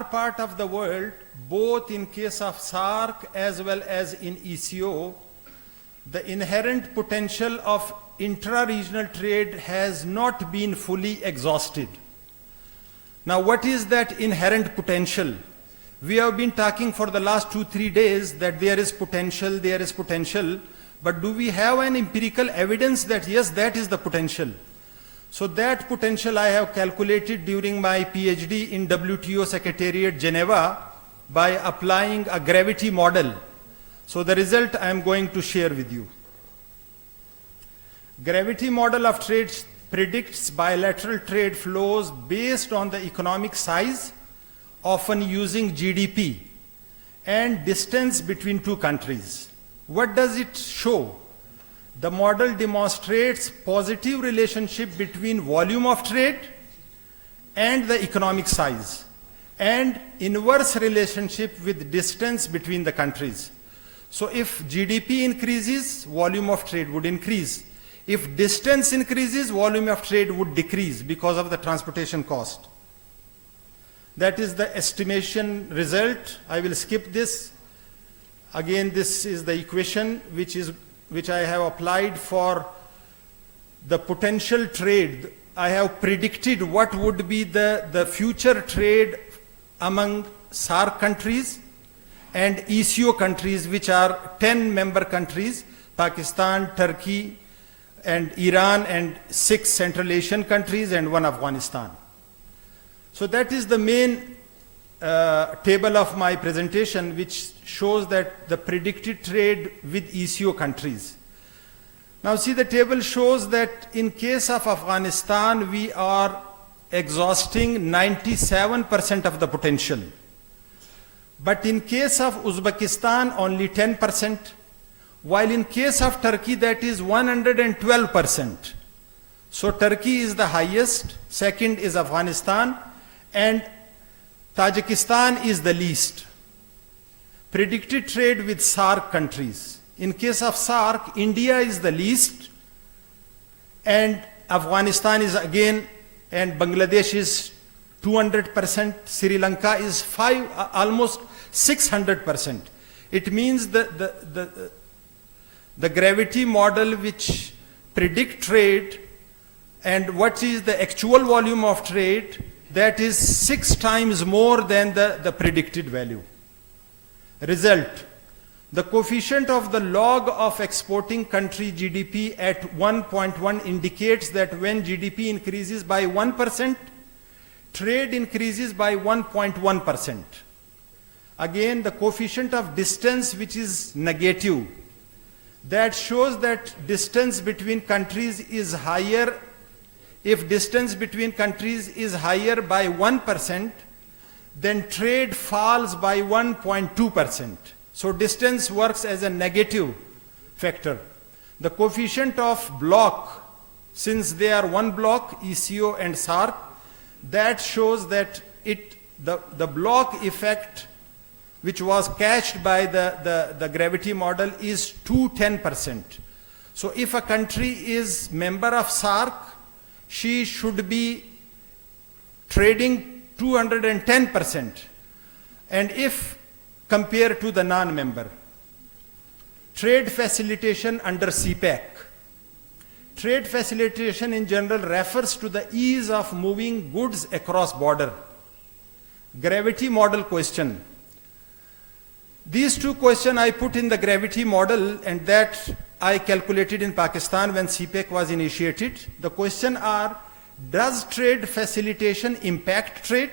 our part of the world, both in case of SAARC as well as in ECO, the inherent potential of intra-regional trade has not been fully exhausted. Now, what is that inherent potential? We have been talking for the last 2-3 days that there is potential, but do we have an empirical evidence that yes, that is the potential? So that potential I have calculated during my PhD in WTO Secretariat, Geneva, by applying a gravity model. So the result I am going to share with you. Gravity model of trade predicts bilateral trade flows based on the economic size, often using GDP, and distance between two countries. What does it show? The model demonstrates positive relationship between volume of trade and the economic size, and inverse relationship with distance between the countries. So if GDP increases, volume of trade would increase. If distance increases, volume of trade would decrease because of the transportation cost. That is the estimation result. I will skip this. Again, this is the equation which I have applied for the potential trade. I have predicted what would be the future trade among SAARC countries and ECO countries, which are 10 member countries, Pakistan, Turkey, and Iran, and 6 Central Asian countries, and 1 Afghanistan. So that is the main table of my presentation, which shows that the predicted trade with ECO countries. Now see, the table shows that in case of Afghanistan, we are exhausting 97% of the potential. But in case of Uzbekistan, only 10%, while in case of Turkey, that is 112%. So Turkey is the highest, second is Afghanistan, and Tajikistan is the least. Predicted trade with SAARC countries. In case of SAARC, India is the least, and Afghanistan is again, and Bangladesh is 200%, Sri Lanka is almost 600%. It means that the gravity model which predict trade and what is the actual volume of trade, that is 6 times more than the predicted value. Result, the coefficient of the log of exporting country GDP at 1.1 indicates that when GDP increases by 1%, trade increases by 1.1%. Again, the coefficient of distance, which is negative, that shows that distance between countries is higher. If distance between countries is higher by 1%, then trade falls by 1.2%. So distance works as a negative factor. The coefficient of block, since they are one block, ECO and SAARC, that shows that the block effect, which was catched by the gravity model, is 210%. So if a country is member of SAARC, she should be trading 210%. And if compared to the non-member, trade facilitation under CPEC. Trade facilitation in general refers to the ease of moving goods across border. Gravity model question. These 2 questions I put in the gravity model, and that I calculated in Pakistan when CPEC was initiated. The question are, does trade facilitation impact trade?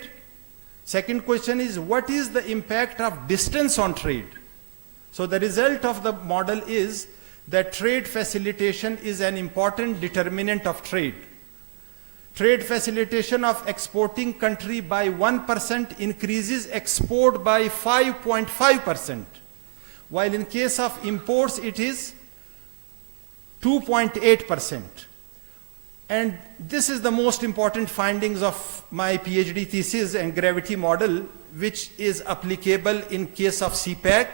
Second question is, what is the impact of distance on trade? So the result of the model is that trade facilitation is an important determinant of trade. Trade facilitation of exporting country by 1% increases export by 5.5%, while in case of imports it is 2.8%. And this is the most important findings of my PhD thesis and gravity model, which is applicable in case of CPEC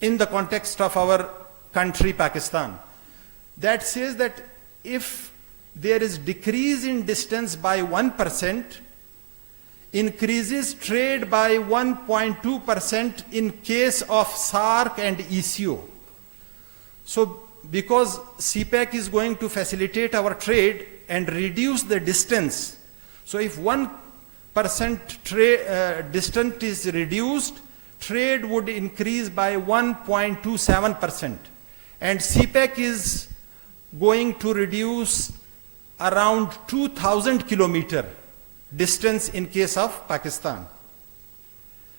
in the context of our country, Pakistan. That says that if there is decrease in distance by 1%, increases trade by 1.2% in case of SAARC and ECO. So because CPEC is going to facilitate our trade and reduce the distance, so if 1% distance is reduced, trade would increase by 1.27%. And CPEC is going to reduce around 2,000 kilometer distance in case of Pakistan.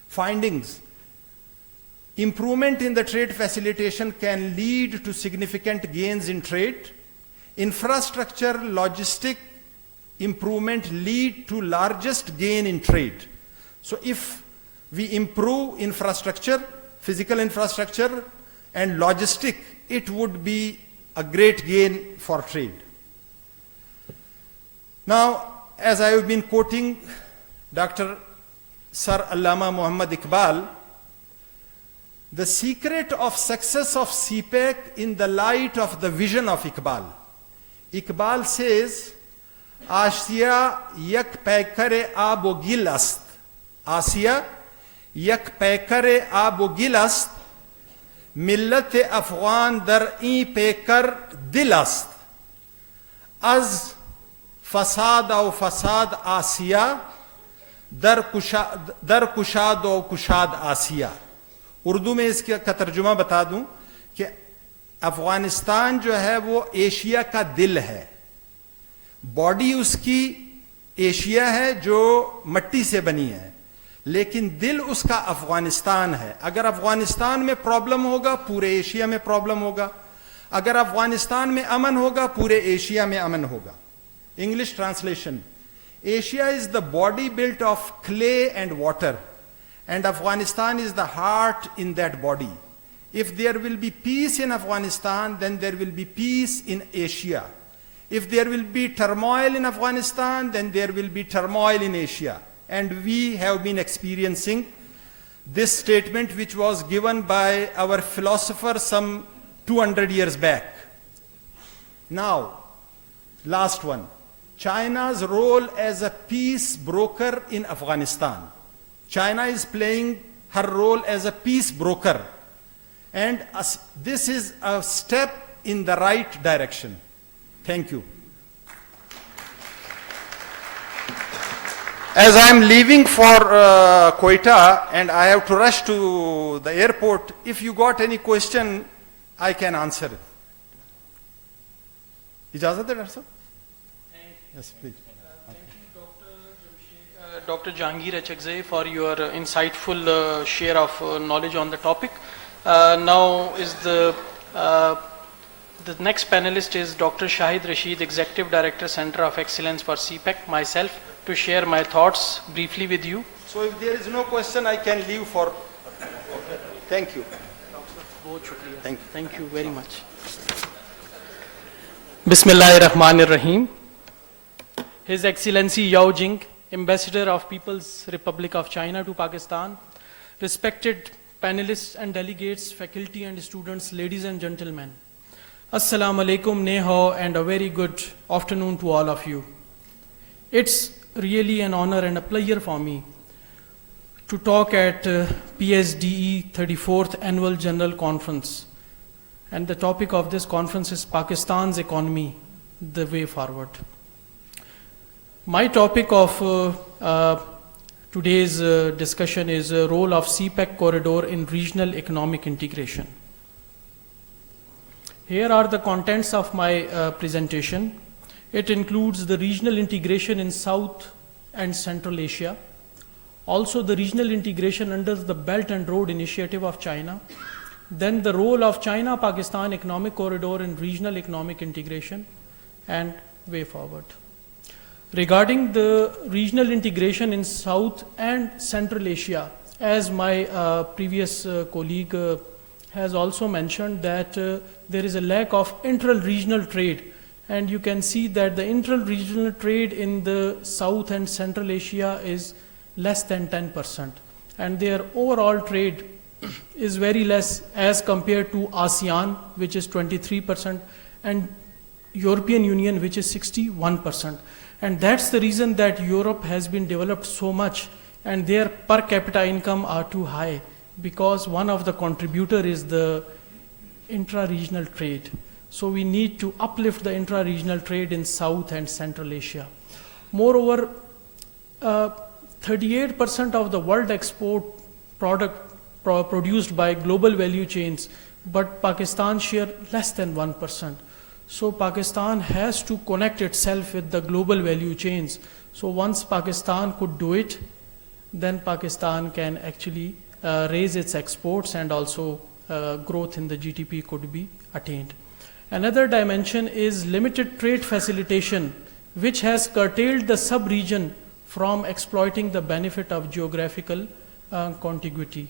Findings. Improvement in the trade facilitation can lead to significant gains in trade. Infrastructure, logistic improvement lead to largest gain in trade. So if we improve infrastructure, physical infrastructure and logistic, it would be a great gain for trade. Now, as I have been quoting Dr. Sir Allama Muhammad Iqbal, the secret of success of CPEC in the light of the vision of Iqbal. Iqbal says, Asia yak paikare abo gil ast. Asia yak paikare abo gil ast. Millat Afghan dar in paikar dil ast. Az fasad au fasad Asia dar kushad au kushad Asia. Urdu में इसका तर्जुमा बता दूं कि अफगानिस्तान जो है वो Asia का दिल है, बॉडी उसकी एशिया है जो मट्टी से बनी है, लेकिन दिल उसका अफगानिस्तान है. अगर अफगानिस्तान में प्रॉब्लम होगा पूरे एशिया में प्रॉब्लम होगा, अगर अफगानिस्तान में अमन होगा पूरे एशिया में अमन होगा. English translation. Asia is the body built of clay and water, and Afghanistan is the heart in that body. If there will be peace in Afghanistan, then there will be peace in Asia. If there will be turmoil in Afghanistan, then there will be turmoil in Asia. And we have been experiencing this statement, which was given by our philosopher some 200 years back. Now, last one. China's role as a peace broker in Afghanistan. China is playing her role as a peace broker, and this is a step in the right direction. Thank you. As I am leaving for Quetta and I have to rush to the airport, if you got any question, I can answer it. Ijazat hai, Dr. Sir? Yes, please. Dr. Jahangir Achakzai, for your insightful share of knowledge on the topic. Now is the next panelist is Dr. Shahid Rashid, Executive Director, Center of Excellence for CPEC, myself, to share my thoughts briefly with you. So if there is no question, I can leave for... Thank you. Thank you very much. Bismillahirrahmanirrahim. His Excellency Yao Jing, Ambassador of People's Republic of China to Pakistan, respected panelists and delegates, faculty and students, ladies and gentlemen. Assalamu alaikum, ne hao, and a very good afternoon to all of you. It's really an honor and a pleasure for me to talk at PSDE 34th Annual General Conference. And the topic of this conference is Pakistan's economy, the way forward. My topic of today's discussion is the role of CPEC corridor in regional economic integration. Here are the contents of my presentation. It includes the regional integration in South and Central Asia, also the regional integration under the Belt and Road Initiative of China, then the role of China-Pakistan economic corridor in regional economic integration, and way forward. Regarding the regional integration in South and Central Asia, as my previous colleague has also mentioned that there is a lack of intra-regional trade, and you can see that the intra-regional trade in the South and Central Asia is less than 10%, and their overall trade is very less as compared to ASEAN, which is 23%, and European Union, which is 61%. And that's the reason that Europe has been developed so much and their per capita income are too high, because one of the contributor is the intra-regional trade. So we need to uplift the intra-regional trade in South and Central Asia. Moreover, 38% of the world export product produced by global value chains, but Pakistan share less than 1%. So Pakistan has to connect itself with the global value chains. So once Pakistan could do it, then Pakistan can actually raise its exports, and also growth in the GDP could be attained. Another dimension is limited trade facilitation, which has curtailed the sub-region from exploiting the benefit of geographical contiguity.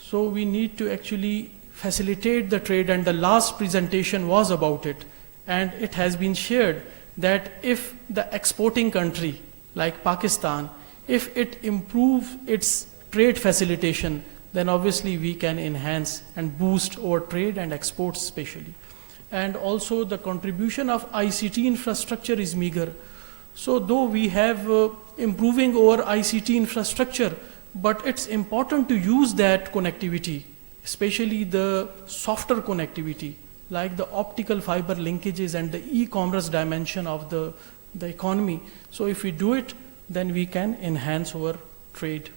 So we need to actually facilitate the trade, and the last presentation was about it. And it has been shared that if the exporting country like Pakistan, if it improves its trade facilitation, then obviously we can enhance and boost our trade and exports especially. And also the contribution of ICT infrastructure is meager. So though we have improving our ICT infrastructure, but it's important to use that connectivity, especially the softer connectivity, like the optical fiber linkages and the e-commerce dimension of the economy. So if we do it, then we can enhance our trade.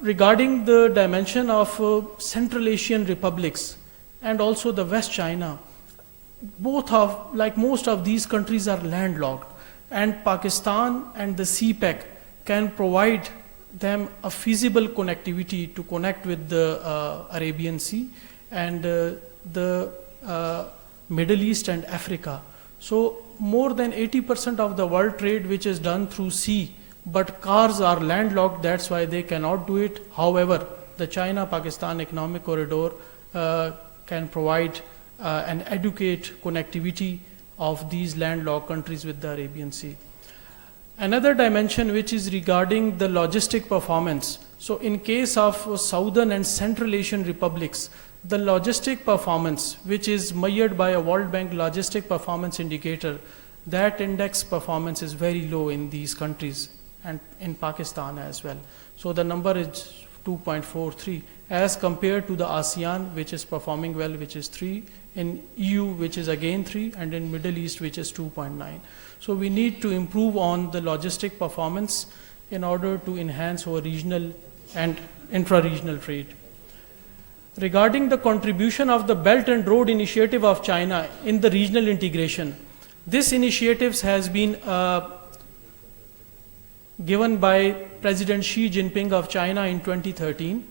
Regarding the dimension of Central Asian republics and also the West China, like most of these countries are landlocked, and Pakistan and the CPEC can provide them a feasible connectivity to connect with the Arabian Sea and the Middle East and Africa. So more than 80% of the world trade which is done through sea, but cars are landlocked, that's why they cannot do it. However, the China-Pakistan economic corridor can provide and educate connectivity of these landlocked countries with the Arabian Sea. Another dimension which is regarding the logistic performance. So in case of Southern and Central Asian republics, the logistic performance, which is measured by a World Bank logistic performance indicator, that index performance is very low in these countries and in Pakistan as well. So the number is 2.43 as compared to the ASEAN, which is performing well, which is 3, in EU, which is again 3, and in Middle East, which is 2.9. So we need to improve on the logistic performance in order to enhance our regional and intra-regional trade. Regarding the contribution of the Belt and Road Initiative of China in the regional integration, this initiative has been given by President Xi Jinping of China in 2013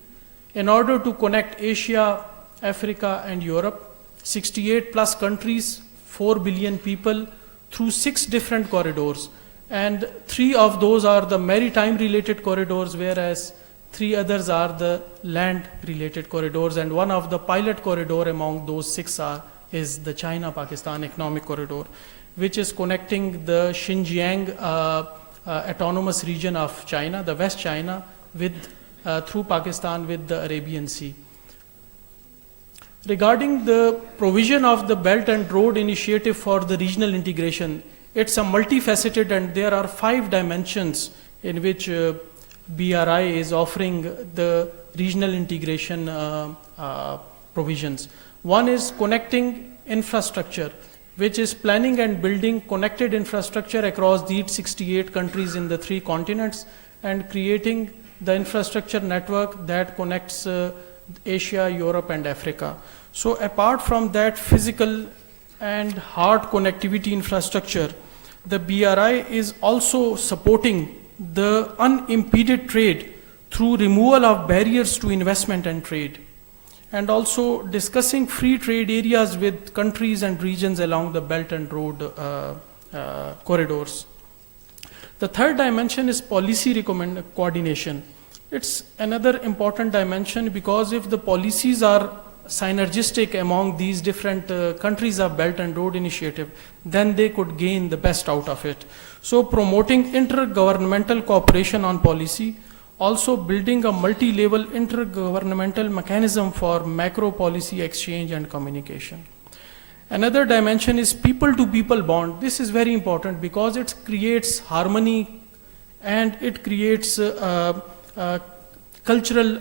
in order to connect Asia, Africa, and Europe, 68 plus countries, 4 billion people, through 6 different corridors. And 3 of those are the maritime related corridors, whereas 3 others are the land related corridors, and one of the pilot corridor among those 6 is the China-Pakistan economic corridor, which is connecting the Xinjiang autonomous region of China, the West China, with through Pakistan with the Arabian Sea. Regarding the provision of the Belt and Road Initiative for the regional integration, it's a multifaceted, and there are 5 dimensions in which BRI is offering the regional integration provisions. One is connecting infrastructure, which is planning and building connected infrastructure across these 68 countries in the 3 continents, and creating the infrastructure network that connects Asia, Europe, and Africa. So apart from that physical and hard connectivity infrastructure, the BRI is also supporting the unimpeded trade through removal of barriers to investment and trade, and also discussing free trade areas with countries and regions along the Belt and Road corridors. The third dimension is policy coordination. It's another important dimension, because if the policies are synergistic among these different countries of Belt and Road Initiative, then they could gain the best out of it. So promoting intergovernmental cooperation on policy, also building a multi-level intergovernmental mechanism for macro policy exchange and communication. Another dimension is people-to-people bond. This is very important because it creates harmony and it creates cultural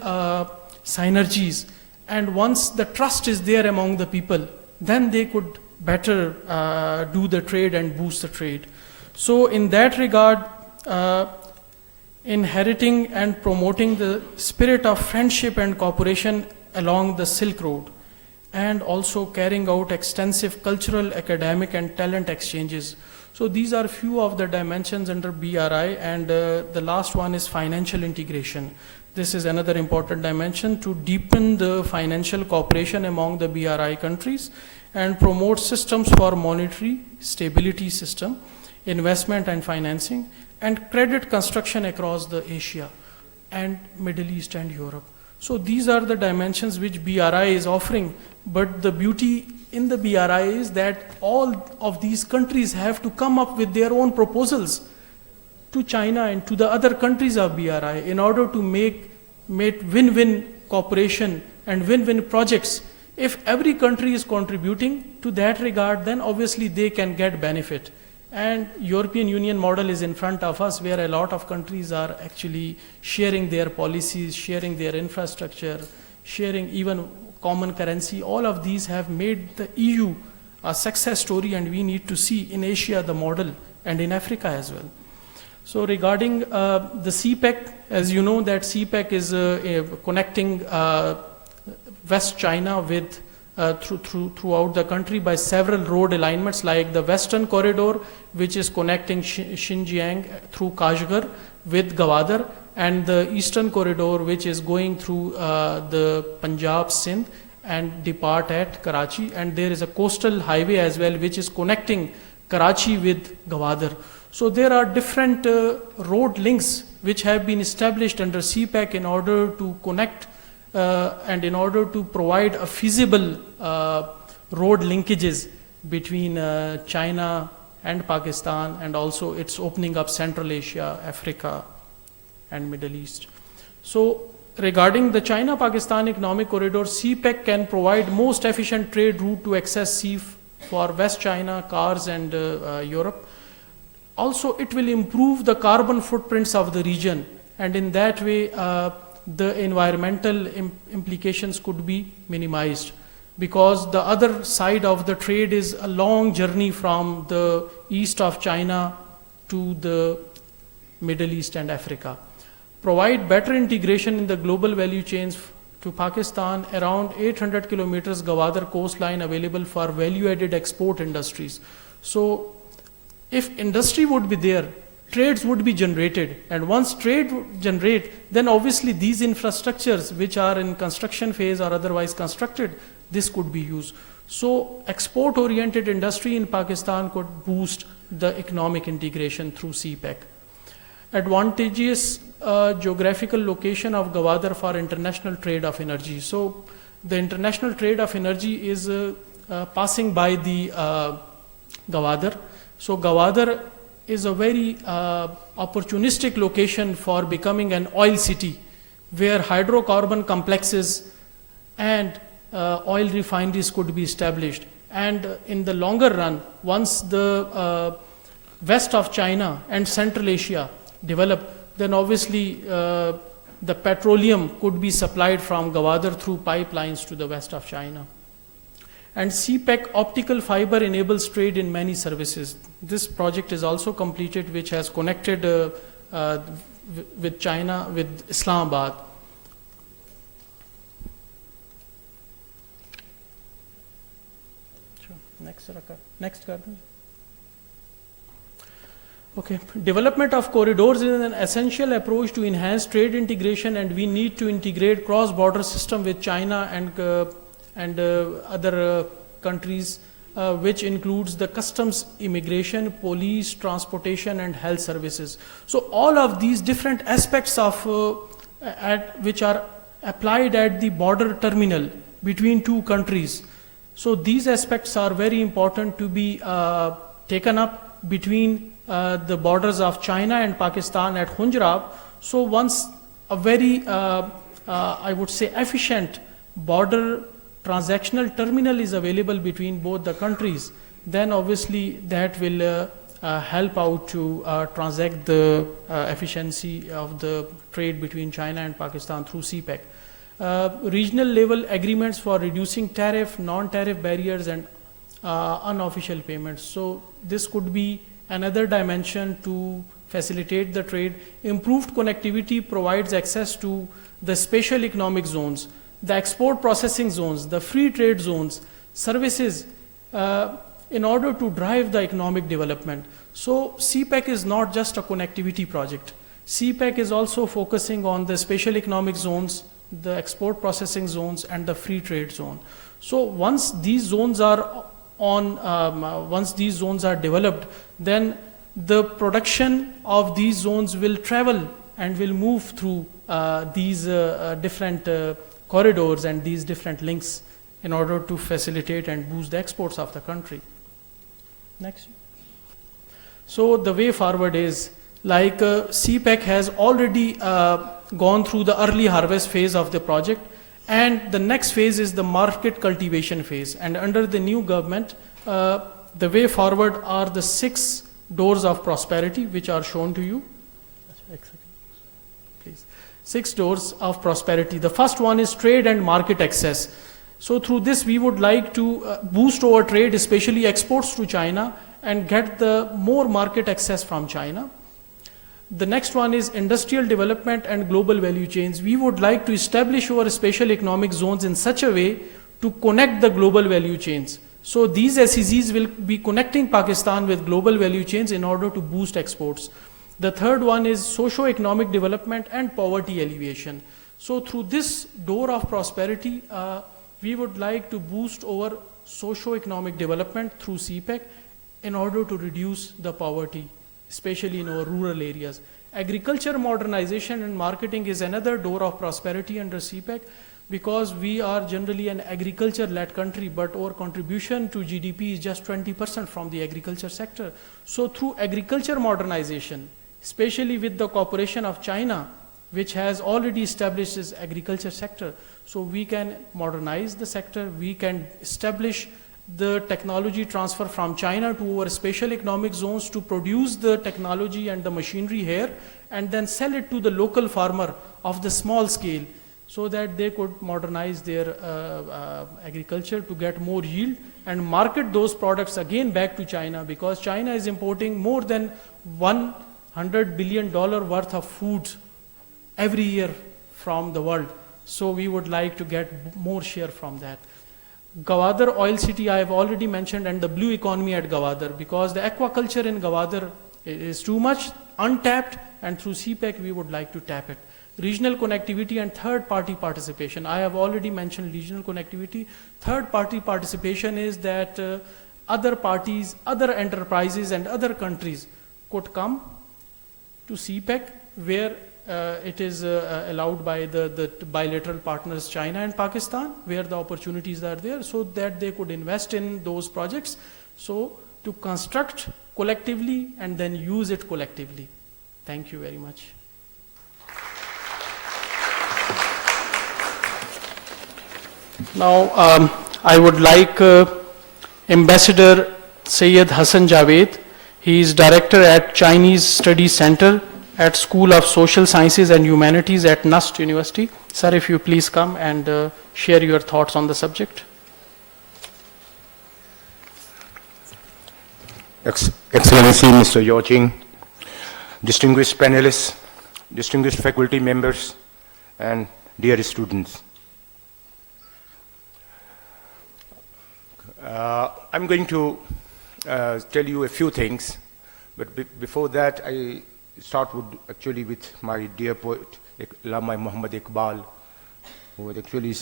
synergies. And once the trust is there among the people, then they could better do the trade and boost the trade. So in that regard, inheriting and promoting the spirit of friendship and cooperation along the Silk Road, and also carrying out extensive cultural, academic, and talent exchanges. So these are few of the dimensions under BRI, and the last one is financial integration. This is another important dimension to deepen the financial cooperation among the BRI countries and promote systems for monetary stability system, investment and financing, and credit construction across the Asia and Middle East and Europe. So these are the dimensions which BRI is offering, but the beauty in the BRI is that all of these countries have to come up with their own proposals to China and to the other countries of BRI in order to make win-win cooperation and win-win projects. If every country is contributing to that regard, then obviously they can get benefit. And European Union model is in front of us, where a lot of countries are actually sharing their policies, sharing their infrastructure, sharing even common currency. All of these have made the EU a success story, and we need to see in Asia the model and in Africa as well. So regarding the CPEC, as you know that CPEC is connecting West China with throughout the country by several road alignments, like the Western Corridor, which is connecting Xinjiang through Kashgar with Gwadar, and the Eastern Corridor, which is going through the Punjab, Sindh, and depart at Karachi. And there is a coastal highway as well, which is connecting Karachi with Gwadar. So there are different road links which have been established under CPEC in order to connect and in order to provide a feasible road linkages between China and Pakistan, and also it's opening up Central Asia, Africa, and Middle East. So regarding the China-Pakistan Economic Corridor, CPEC can provide most efficient trade route to access sea for West China, cars, and Europe. Also, it will improve the carbon footprints of the region, and in that way, the environmental implications could be minimized, because the other side of the trade is a long journey from the east of China to the Middle East and Africa. Provide better integration in the global value chains to Pakistan, around 800 kilometers Gwadar coastline available for value-added export industries. So if industry would be there, trades would be generated, and once trade would generate, then obviously these infrastructures which are in construction phase or otherwise constructed, this could be used. So export-oriented industry in Pakistan could boost the economic integration through CPEC. Advantageous geographical location of Gwadar for international trade of energy. So the international trade of energy is passing by the Gwadar. So Gwadar is a very opportunistic location for becoming an oil city, where hydrocarbon complexes and oil refineries could be established. And in the longer run, once the west of China and Central Asia develop, then obviously the petroleum could be supplied from Gwadar through pipelines to the west of China. And CPEC optical fiber enables trade in many services. This project is also completed, which has connected with China, with Islamabad. Next, Gardner. Okay, development of corridors is an essential approach to enhance trade integration, and we need to integrate cross-border system with China and other countries, which includes the customs, immigration, police, transportation, and health services. So all of these different aspects of which are applied at the border terminal between two countries. So these aspects are very important to be taken up between the borders of China and Pakistan at Hunjrab. So once a very, I would say, efficient border transactional terminal is available between both the countries, then obviously that will help out to transact the efficiency of the trade between China and Pakistan through CPEC. Regional level agreements for reducing tariff, non-tariff barriers and unofficial payments. So this could be another dimension to facilitate the trade. Improved connectivity provides access to the special economic zones, the export processing zones, the free trade zones, services, in order to drive the economic development. So CPEC is not just a connectivity project. CPEC is also focusing on the special economic zones, the export processing zones and the free trade zone. So once these zones are developed, then the production of these zones will travel and will move through these different corridors and these different links in order to facilitate and boost the exports of the country. Next. So the way forward is like CPEC has already gone through the early harvest phase of the project, and the next phase is the market cultivation phase. And under the new government, the way forward are the 6 doors of prosperity which are shown to you. Please. 6 doors of prosperity. The first one is trade and market access. So through this we would like to boost our trade, especially exports to China, and get the more market access from China. The next one is industrial development and global value chains. We would like to establish our special economic zones in such a way to connect the global value chains. So these SEZs will be connecting Pakistan with global value chains in order to boost exports. The third one is socio-economic development and poverty alleviation. So through this door of prosperity, we would like to boost our socio-economic development through CPEC in order to reduce the poverty, especially in our rural areas. Agriculture modernization and marketing is another door of prosperity under CPEC, because we are generally an agriculture-led country, but our contribution to GDP is just 20% from the agriculture sector. So through agriculture modernization, especially with the cooperation of China, which has already established its agriculture sector, so we can modernize the sector, we can establish the technology transfer from China to our special economic zones to produce the technology and the machinery here, and then sell it to the local farmer of the small scale, so that they could modernize their agriculture to get more yield and market those products again back to China, because China is importing more than $100 billion worth of foods every year from the world. So we would like to get more share from that. Gawadar Oil City I have already mentioned, and the blue economy at Gawadar, because the aquaculture in Gawadar is too much untapped, and through CPEC we would like to tap it. Regional connectivity and third-party participation. I have already mentioned regional connectivity. Third-party participation is that other parties, other enterprises and other countries could come to CPEC, where it is allowed by the bilateral partners China and Pakistan, where the opportunities are there, so that they could invest in those projects, so to construct collectively and then use it collectively. Thank you very much. Now, I would like Ambassador Syed Hassan Javed. He is Director at Chinese Studies Center at School of Social Sciences and Humanities at NUST University. Sir, if you please come and share your thoughts on the subject. Excellency, Mr. Yao-Ching, distinguished panelists, distinguished faculty members, and dear students. I'm going to tell you a few things, but before that, I start with my dear poet, Allama Muhammad Iqbal, who actually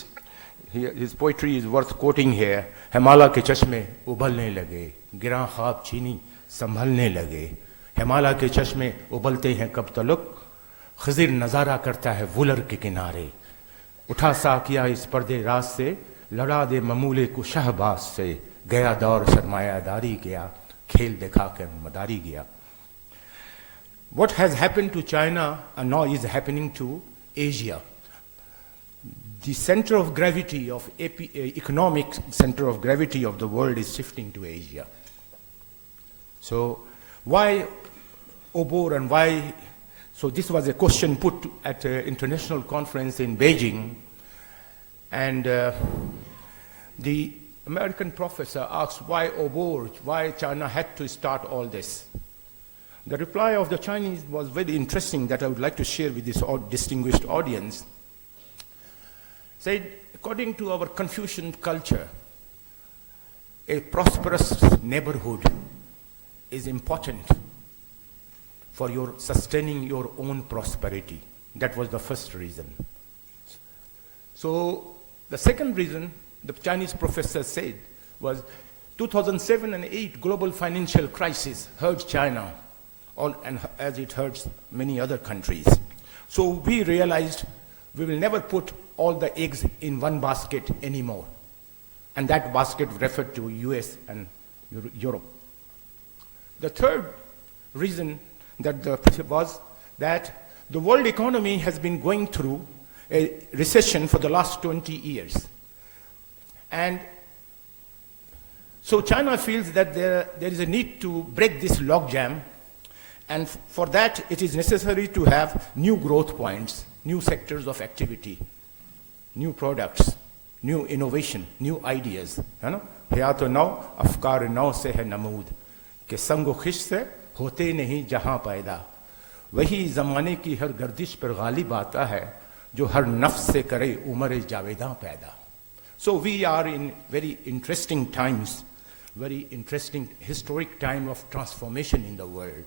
his poetry is worth quoting here. Himala ke chashme ubalne lage, गिरां ख्वाब चीनी संभलने लगे, हिमालय के चश्मे उबलते हैं कब तलक, खज़िर नज़ारा करता है वुलर के किनारे, उठा साकिया इस पर्दे राज से, लड़ा दे ममूले को शहबाज से, गया दौर सरमायादारी गया, खेल दिखा कर मदारी गया. What has happened to China and now is happening to Asia. the center of gravity of economic center of gravity of the world is shifting to Asia. So why Obor and why? So this was a question put at an international conference in Beijing, and the American professor asked why Obor, why China had to start all this. The reply of the Chinese was very interesting that I would like to share with this distinguished audience. Said, according to our Confucian culture, a prosperous neighborhood is important for your sustaining your own prosperity. That was the first reason. So the second reason the Chinese professor said was 2007 and 8 global financial crisis hurt China, and as it hurts many other countries. So we realized we will never put all the eggs in one basket anymore. And that basket referred to US and Europe. The third reason was that the world economy has been going through a recession for the last 20 years. And so China feels that there is a need to break this logjam, and for that it is necessary to have new growth points, new sectors of activity, new products, new innovation, new ideas. या तो नौ अफकार नौ से है नमूद कि संग खिश से होते नहीं जहां पैदा वही ज़माने की हर गर्दिश पर गालिब आता है जो हर नफ्स से करे उम्र जावेदा पैदा. So we are in very interesting times, very interesting historic time of transformation in the world.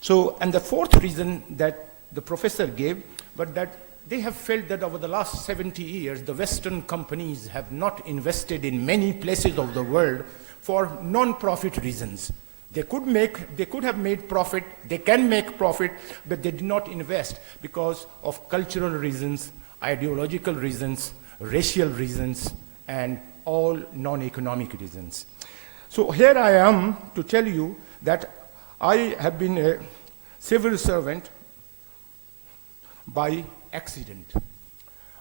So, and the fourth reason that the professor gave was that they have felt that over the last 70 years, the Western companies have not invested in many places of the world for non-profit reasons. They could have made profit, they can make profit, but they did not invest because of cultural reasons, ideological reasons, racial reasons, and all non-economic reasons. So here I am to tell you that I have been a civil servant by accident.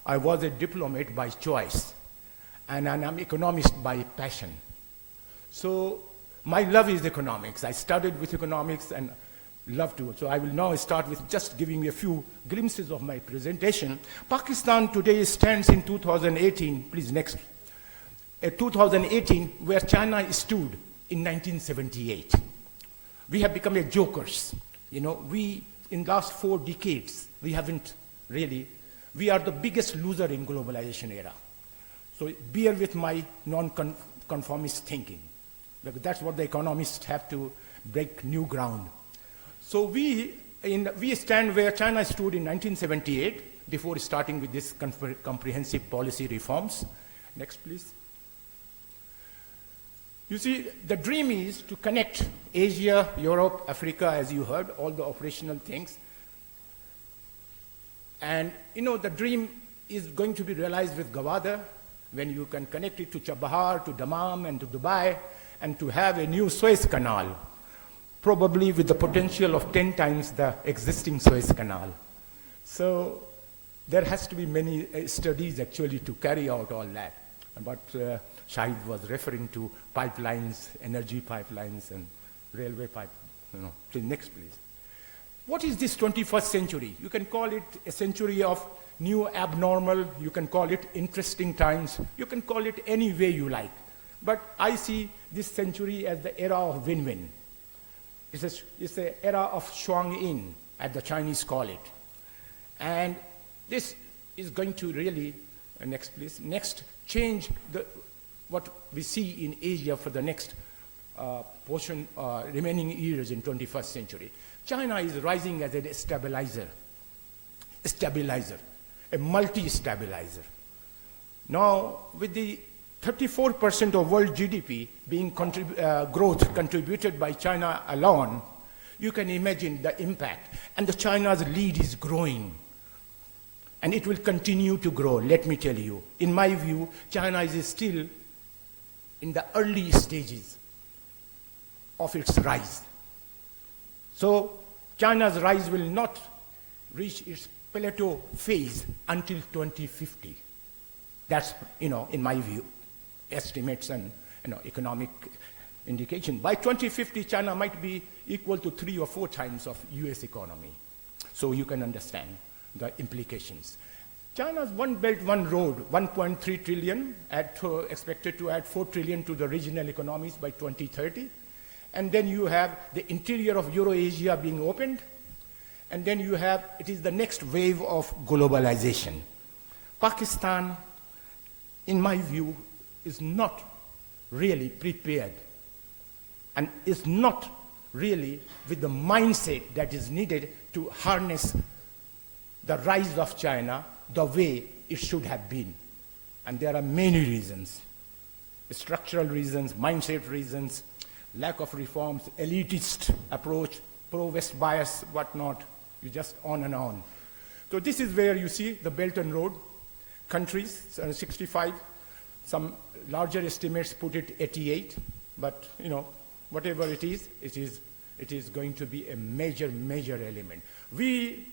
I was a diplomat by choice, and I'm an economist by passion. So my love is economics. I started with economics and love to. So I will now start with just giving you a few glimpses of my presentation. Pakistan today stands in 2018, please next, 2018 where China stood in 1978. We have become a jokers. We, in last 4 decades, we haven't really, we are the biggest loser in globalization era. So bear with my non-conformist thinking, because that's what the economists have to break new ground. So we stand where China stood in 1978 before starting with this comprehensive policy reforms. Next, please. You see, the dream is to connect Asia, Europe, Africa, as you heard, all the operational things. And the dream is going to be realized with Gwadar, when you can connect it to Chabahar, to Dammam, and to Dubai, and to have a new Suez Canal, probably with the potential of 10 times the existing Suez Canal. So there has to be many studies actually to carry out all that. But Shahid was referring to pipelines, energy pipelines, and railway pipelines. Please, next, please. What is this 21st century? You can call it a century of new abnormal, you can call it interesting times, you can call it any way you like. But I see this century as the era of win-win. It's the era of Shuang-in, as the Chinese call it. And this is going to really, next please, next change what we see in Asia for the next remaining years in 21st century. China is rising as a stabilizer, a multi-stabilizer. Now, with the 34% of world GDP being growth contributed by China alone, you can imagine the impact. And China's lead is growing. And it will continue to grow, let me tell you. In my view, China is still in the early stages of its rise. So China's rise will not reach its plateau phase until 2050. That's, in my view, estimates and, economic indication. By 2050, China might be equal to 3 or 4 times of US economy. So you can understand the implications. China's One Belt, One Road, 1.3 trillion, expected to add 4 trillion to the regional economies by 2030. And then you have the interior of Eurasia being opened. And then you have, it is the next wave of globalization. Pakistan, in my view, is not really prepared and is not really with the mindset that is needed to harness the rise of China the way it should have been. And there are many reasons, structural reasons, mindset reasons, lack of reforms, elitist approach, pro-West bias, whatnot, you just on and on. So this is where you see the Belt and Road countries, 65, some larger estimates put it 88, but whatever it is going to be a major, major element. We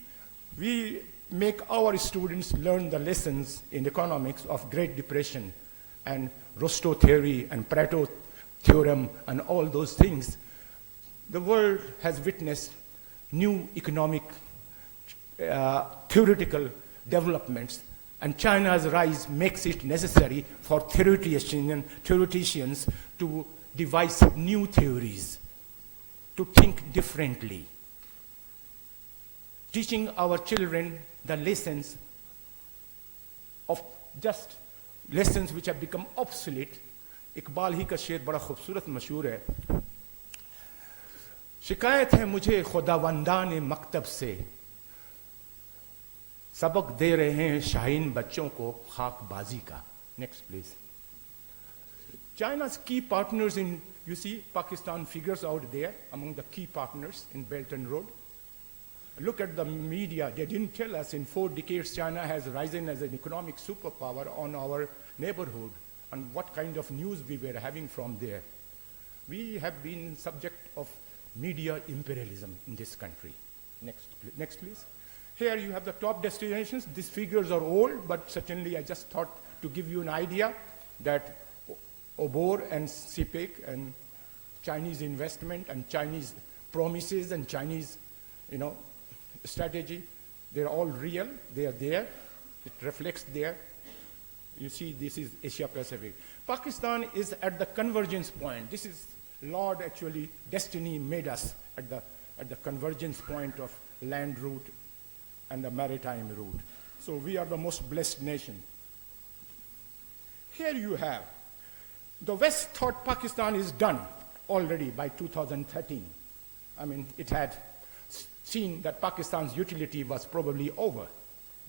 make our students learn the lessons in economics of Great Depression and Rostow theory and Pareto theorem and all those things. The world has witnessed new economic theoretical developments, and China's rise makes it necessary for theoreticians to devise new theories, to think differently. Teaching our children the lessons of just lessons which have become obsolete. Iqbal ही का शेर बड़ा खूबसूरत मशहूर है. शिकायत है मुझे खुदावंदान मकतब से, सबक दे रहे हैं शाहीन बच्चों को खाकबाजी का. Next, please. China's key partners in, you see, Pakistan figures out there among the key partners in Belt and Road. Look at the media. They didn't tell us in 4 decades China has risen as an economic superpower on our neighborhood, and what kind of news we were having from there. We have been subject of media imperialism in this country. Next, please. Here you have the top destinations. These figures are old, but certainly I just thought to give you an idea that OBOR and CPEC and Chinese investment and Chinese promises and Chinese, strategy, they're all real. They are there. It reflects there. You see, this is Asia Pacific. Pakistan is at the convergence point. This is Lord, actually, destiny made us at the convergence point of land route and the maritime route. So we are the most blessed nation. Here you have, the West thought Pakistan is done already by 2013. I mean, it had seen that Pakistan's utility was probably over.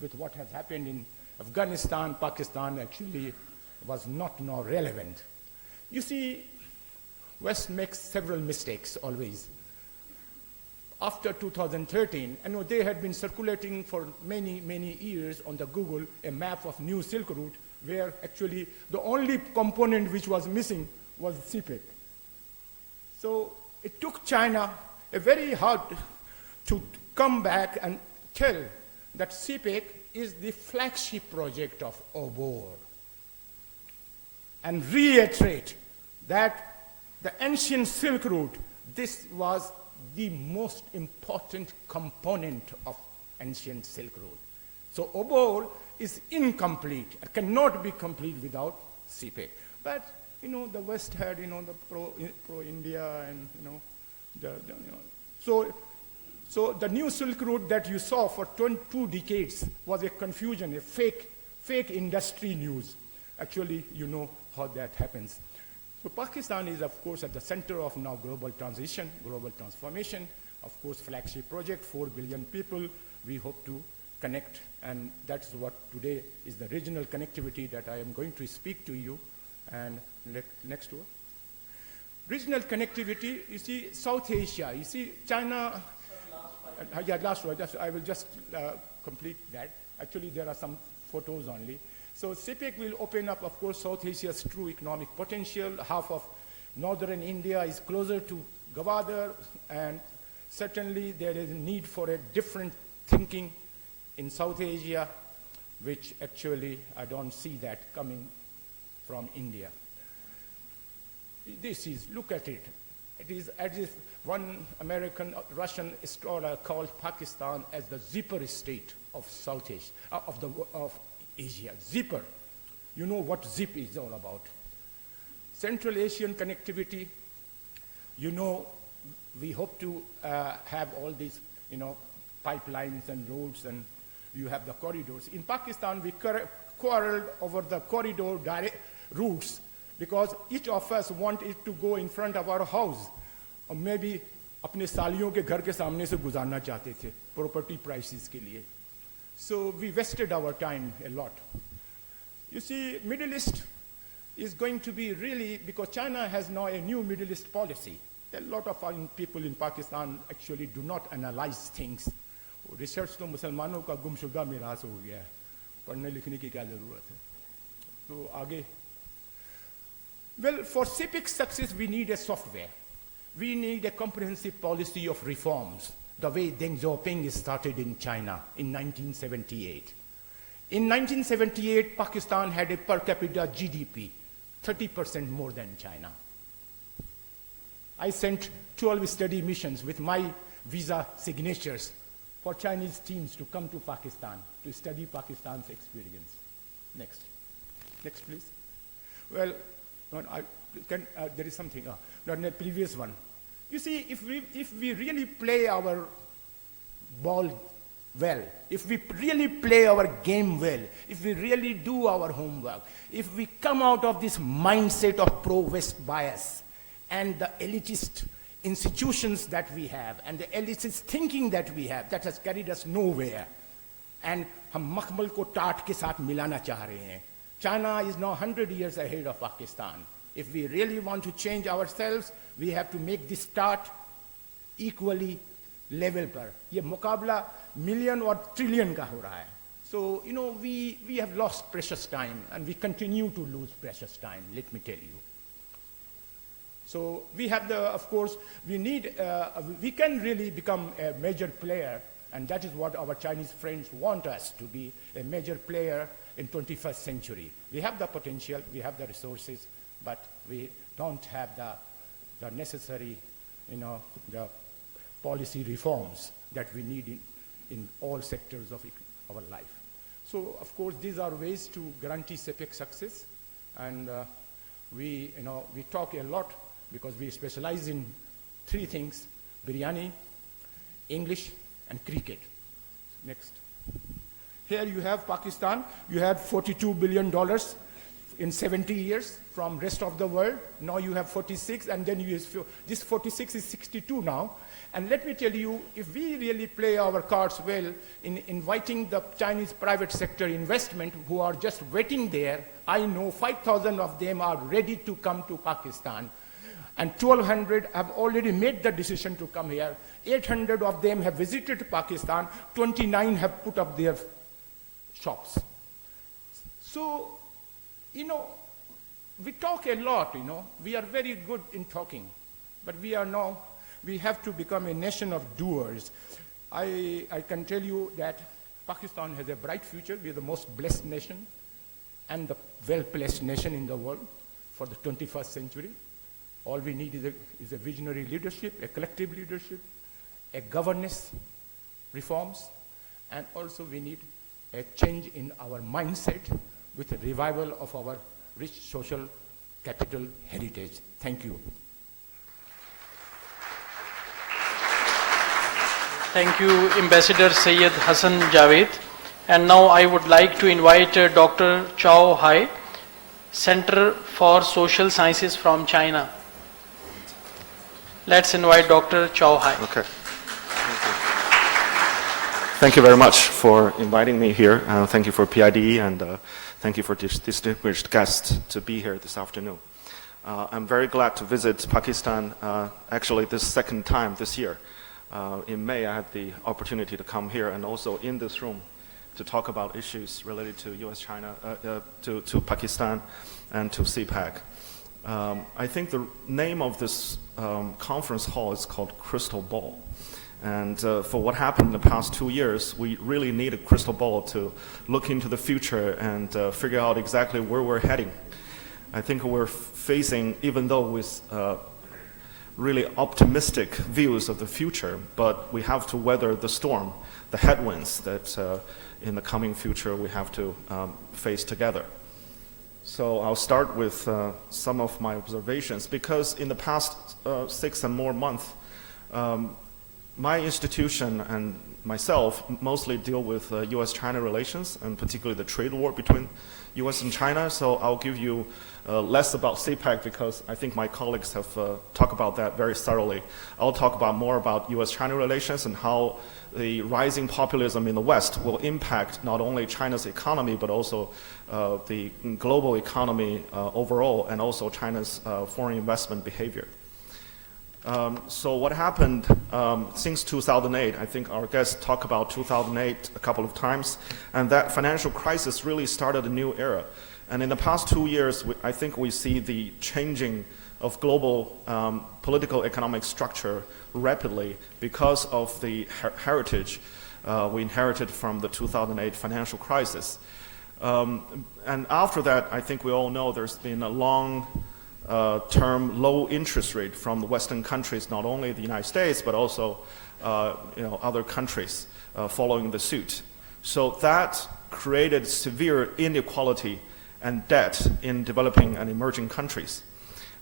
With what has happened in Afghanistan, Pakistan actually was not now relevant. You see, West makes several mistakes always. After 2013, I know they had been circulating for many, many years on the Google a map of New Silk Route, where actually the only component which was missing was CPEC. So it took China a very hard to come back and tell that CPEC is the flagship project of OBOR, and reiterate that the ancient Silk Route, this was the most important component of ancient Silk Road. So OBOR is incomplete. It cannot be complete without CPEC. But the West had the pro-India and so the new Silk Road that you saw for 2 decades was a confusion, a fake industry news. Actually, you know how that happens. So Pakistan is, of course, at the center of now global transition, global transformation. Of course, flagship project, 4 billion people. We hope to connect, and that's what today is the regional connectivity that I am going to speak to you. And next one. Regional connectivity, you see, South Asia, you see, China. Last one. I will just complete that. Actually, there are some photos only. So CPEC will open up, of course, South Asia's true economic potential. Half of northern India is closer to Gwadar, and certainly there is a need for a different thinking in South Asia. which actually I don't see that coming from India. This is, look at it. It is as if one American, Russian scholar called Pakistan as the zipper state of South Asia, of Asia. Zipper. You know what zip is all about. Central Asian connectivity, you know, we hope to have all these, pipelines and roads, and you have the corridors. In Pakistan, we quarreled over the corridor routes because each of us want it to go in front of our house. Or maybe अपने सालियों के घर के सामने से गुजारना चाहते थे property prices के लिए. So we wasted our time a lot. You see, Middle East is going to be really, because China has now a new Middle East policy. A lot of people in Pakistan actually do not analyze things. Research तो मुसलमानों का गुमशुदा मिरास हो गया है. पढ़ने लिखने की क्या ज़रूरत है? तो आगे. Well, for CPIC success, we need a software. We need a comprehensive policy of reforms, the way Deng Xiaoping started in China in 1978. In 1978, Pakistan had a per capita GDP 30% more than China. I sent 12 study missions with my visa signatures for Chinese teams to come to Pakistan to study Pakistan's experience. Next. Next, please. Well, there is something, not in the previous one. You see, if we really play our ball well, if we really play our game well, if we really do our homework, if we come out of this mindset of pro-West bias and the elitist institutions that we have and the elitist thinking that we have, that has carried us nowhere, and हम मखमल को टाट के साथ मिलाना चाह रहे हैं. China is now 100 years ahead of Pakistan. If we really want to change ourselves, we have to make this start equally level पर. ये मुकाबला million or trillion का हो रहा है. So, we have lost precious time, and we continue to lose precious time, let me tell you. So we have of course, we can really become a major player, and that is what our Chinese friends want us to be, a major player in 21st century. We have the potential, we have the resources, but we don't have the necessary, the policy reforms that we need in all sectors of our life. So, of course, these are ways to guarantee CPEC success, and we talk a lot because we specialize in three things: biryani, English, and cricket. Next. Here you have Pakistan. You had $42 billion in 70 years from rest of the world. Now you have 46, and then this 46 is 62 now. And let me tell you, if we really play our cards well in inviting the Chinese private sector investment who are just waiting there, I know 5,000 of them are ready to come to Pakistan. And 1,200 have already made the decision to come here. 800 of them have visited Pakistan. 29 have put up their shops. So, we talk a lot, We are very good in talking. But we have to become a nation of doers. I can tell you that Pakistan has a bright future. We are the most blessed nation and the well-placed nation in the world for the 21st century. All we need is a visionary leadership, a collective leadership, a governance reforms, and also we need a change in our mindset with a revival of our rich social capital heritage. Thank you. Thank you, Ambassador Syed Hassan Javed. And now I would like to invite Dr. Chao Hai, Center for Social Sciences from China. Let's invite Dr. Chao Hai. Okay. Thank you very much for inviting me here. Thank you for PIDE, and thank you for this distinguished guest to be here this afternoon. I'm very glad to visit Pakistan, actually this second time this year. In May, I had the opportunity to come here and also in this room to talk about issues related to US-China, to Pakistan and to CPEC. I think the name of this conference hall is called Crystal Ball. And for what happened in the past 2 years, we really need a crystal ball to look into the future and figure out exactly where we're heading. I think we're facing, even though with really optimistic views of the future, but we have to weather the storm, the headwinds that in the coming future we have to face together. So I'll start with some of my observations, because in the past 6 and more months, my institution and myself mostly deal with US-China relations, and particularly the trade war between US and China. So I'll give you less about CPEC, because I think my colleagues have talked about that very thoroughly. I'll talk about more about US-China relations and how the rising populism in the West will impact not only China's economy, but also the global economy overall, and also China's foreign investment behavior. So what happened since 2008, I think our guests talked about 2008 a couple of times, and that financial crisis really started a new era. And in the past 2 years, I think we see the changing of global political economic structure rapidly because of the heritage we inherited from the 2008 financial crisis. And after that, I think we all know there's been a long term low interest rate from the Western countries, not only the United States, but also other countries following the suit. So that created severe inequality and debt in developing and emerging countries.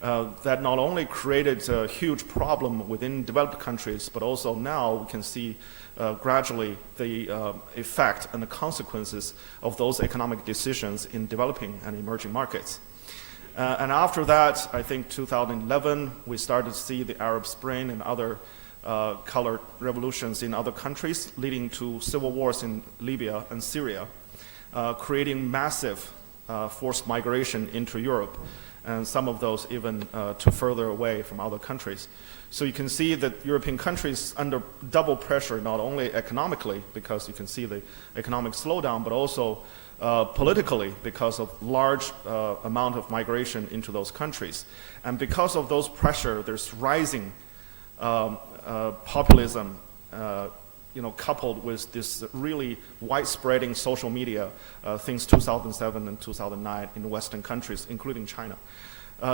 That not only created a huge problem within developed countries, but also now we can see gradually the effect and the consequences of those economic decisions in developing and emerging markets. And after that, I think 2011, we started to see the Arab Spring and other color revolutions in other countries, leading to civil wars in Libya and Syria, creating massive forced migration into Europe, and some of those even to further away from other countries. So you can see that European countries under double pressure, not only economically, because you can see the economic slowdown, but also politically, because of large amount of migration into those countries. And because of those pressure, there's rising populism, coupled with this really widespreading social media since 2007 and 2009 in Western countries, including China.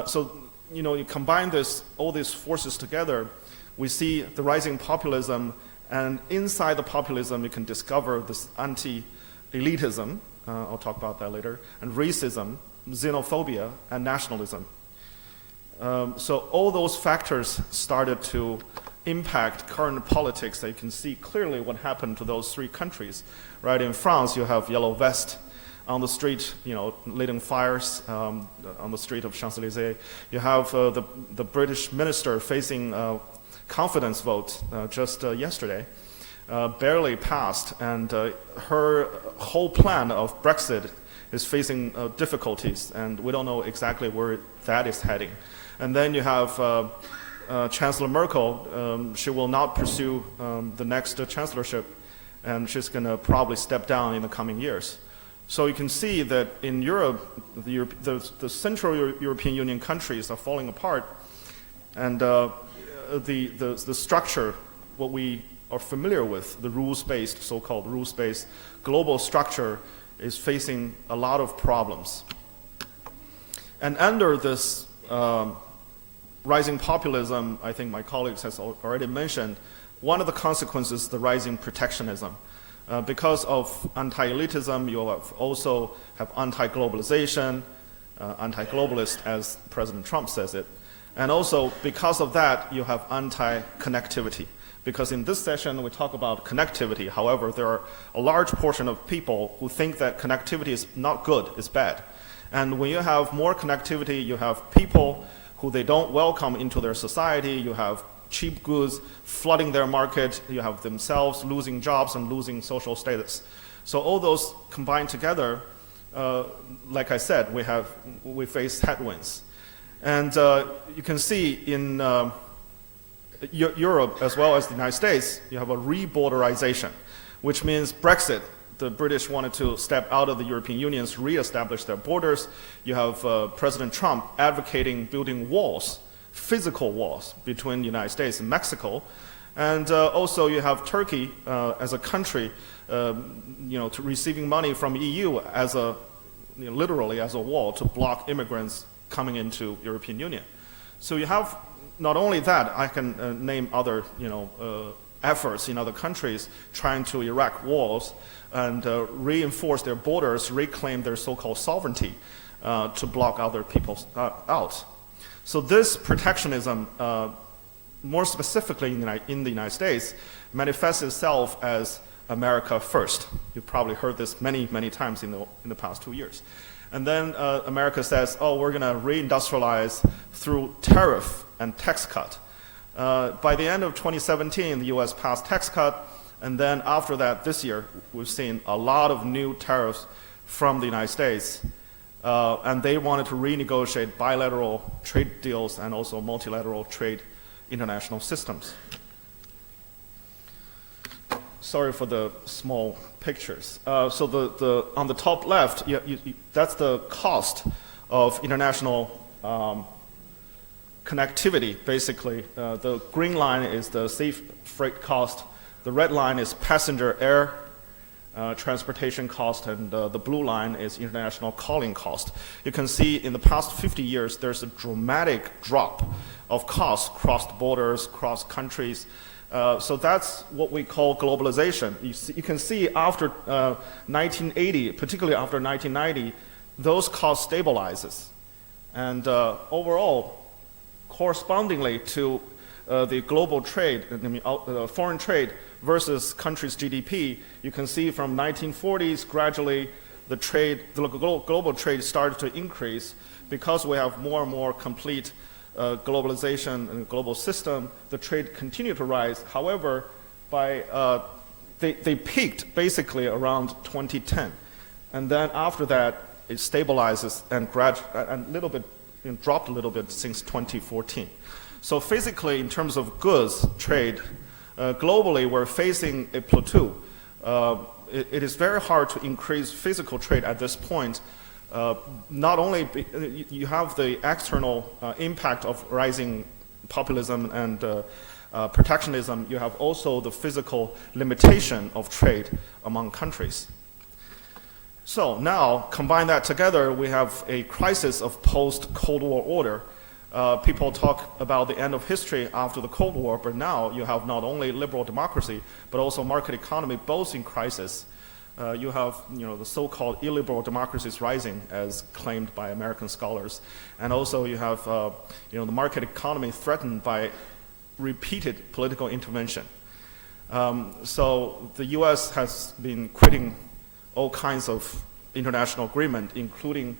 So you combine all these forces together, we see the rising populism, and inside the populism, you can discover this anti-elitism, I'll talk about that later, and racism, xenophobia, and nationalism. So all those factors started to impact current politics. That you can see clearly what happened to those three countries. Right, in France, you have yellow vest on the street, lighting fires on the street of Champs-Élysées. You have the British minister facing confidence vote just yesterday. Barely passed, and her whole plan of Brexit is facing difficulties, and we don't know exactly where that is heading. And then you have Chancellor Merkel. She will not pursue the next chancellorship, and she's going to probably step down in the coming years. So you can see that in Europe, the Central European Union countries are falling apart, and the structure, what we are familiar with, the rules-based, so-called rules-based global structure, is facing a lot of problems. And under this rising populism, I think my colleagues has already mentioned, one of the consequences is the rising protectionism. Because of anti-elitism, you also have anti-globalization, anti-globalist, as President Trump says it. And also, because of that, you have anti-connectivity. Because in this session, we talk about connectivity. However, there are a large portion of people who think that connectivity is not good, it's bad. And when you have more connectivity, you have people who they don't welcome into their society. You have cheap goods flooding their market. You have themselves losing jobs and losing social status. So all those combined together, like I said, we face headwinds. And you can see in Europe, as well as the United States, you have a re-borderization, which means Brexit. The British wanted to step out of the European Union, re-establish their borders. You have President Trump advocating building walls, physical walls, between the United States and Mexico. And also you have Turkey as a country, receiving money from EU as a, literally as a wall to block immigrants coming into European Union. So you have not only that, I can name other, efforts in other countries trying to erect walls and reinforce their borders, reclaim their so-called sovereignty to block other people out. So this protectionism, more specifically in the United States, manifests itself as America first. You've probably heard this many, many times in the past 2 years. And then America says, oh, we're going to reindustrialize through tariff and tax cut. By the end of 2017, the US passed tax cut, and then after that, this year, we've seen a lot of new tariffs from the United States, and they wanted to renegotiate bilateral trade deals and also multilateral trade international systems. Sorry for the small pictures. So on the top left, that's the cost of international connectivity, basically. The green line is the sea freight cost. The red line is passenger air transportation cost, and the blue line is international calling cost. You can see in the past 50 years, there's a dramatic drop of costs across borders, across countries. So that's what we call globalization. You can see after 1980, particularly after 1990, those costs stabilizes. And overall, correspondingly to the global trade, foreign trade versus countries' GDP, you can see from 1940s gradually the global trade started to increase because we have more and more complete globalization and global system. The trade continued to rise. However, they peaked basically around 2010, and then after that it stabilizes and dropped a little bit since 2014. So physically, in terms of goods trade, globally we're facing a plateau. It is very hard to increase physical trade at this point. Not only you have the external impact of rising populism and protectionism, you have also the physical limitation of trade among countries. So now, combine that together, we have a crisis of post-Cold War order. People talk about the end of history after the Cold War, but now you have not only liberal democracy, but also market economy, both in crisis. You have the so-called illiberal democracies rising, as claimed by American scholars. And also you have the market economy threatened by repeated political intervention. So the US has been quitting all kinds of international agreement, including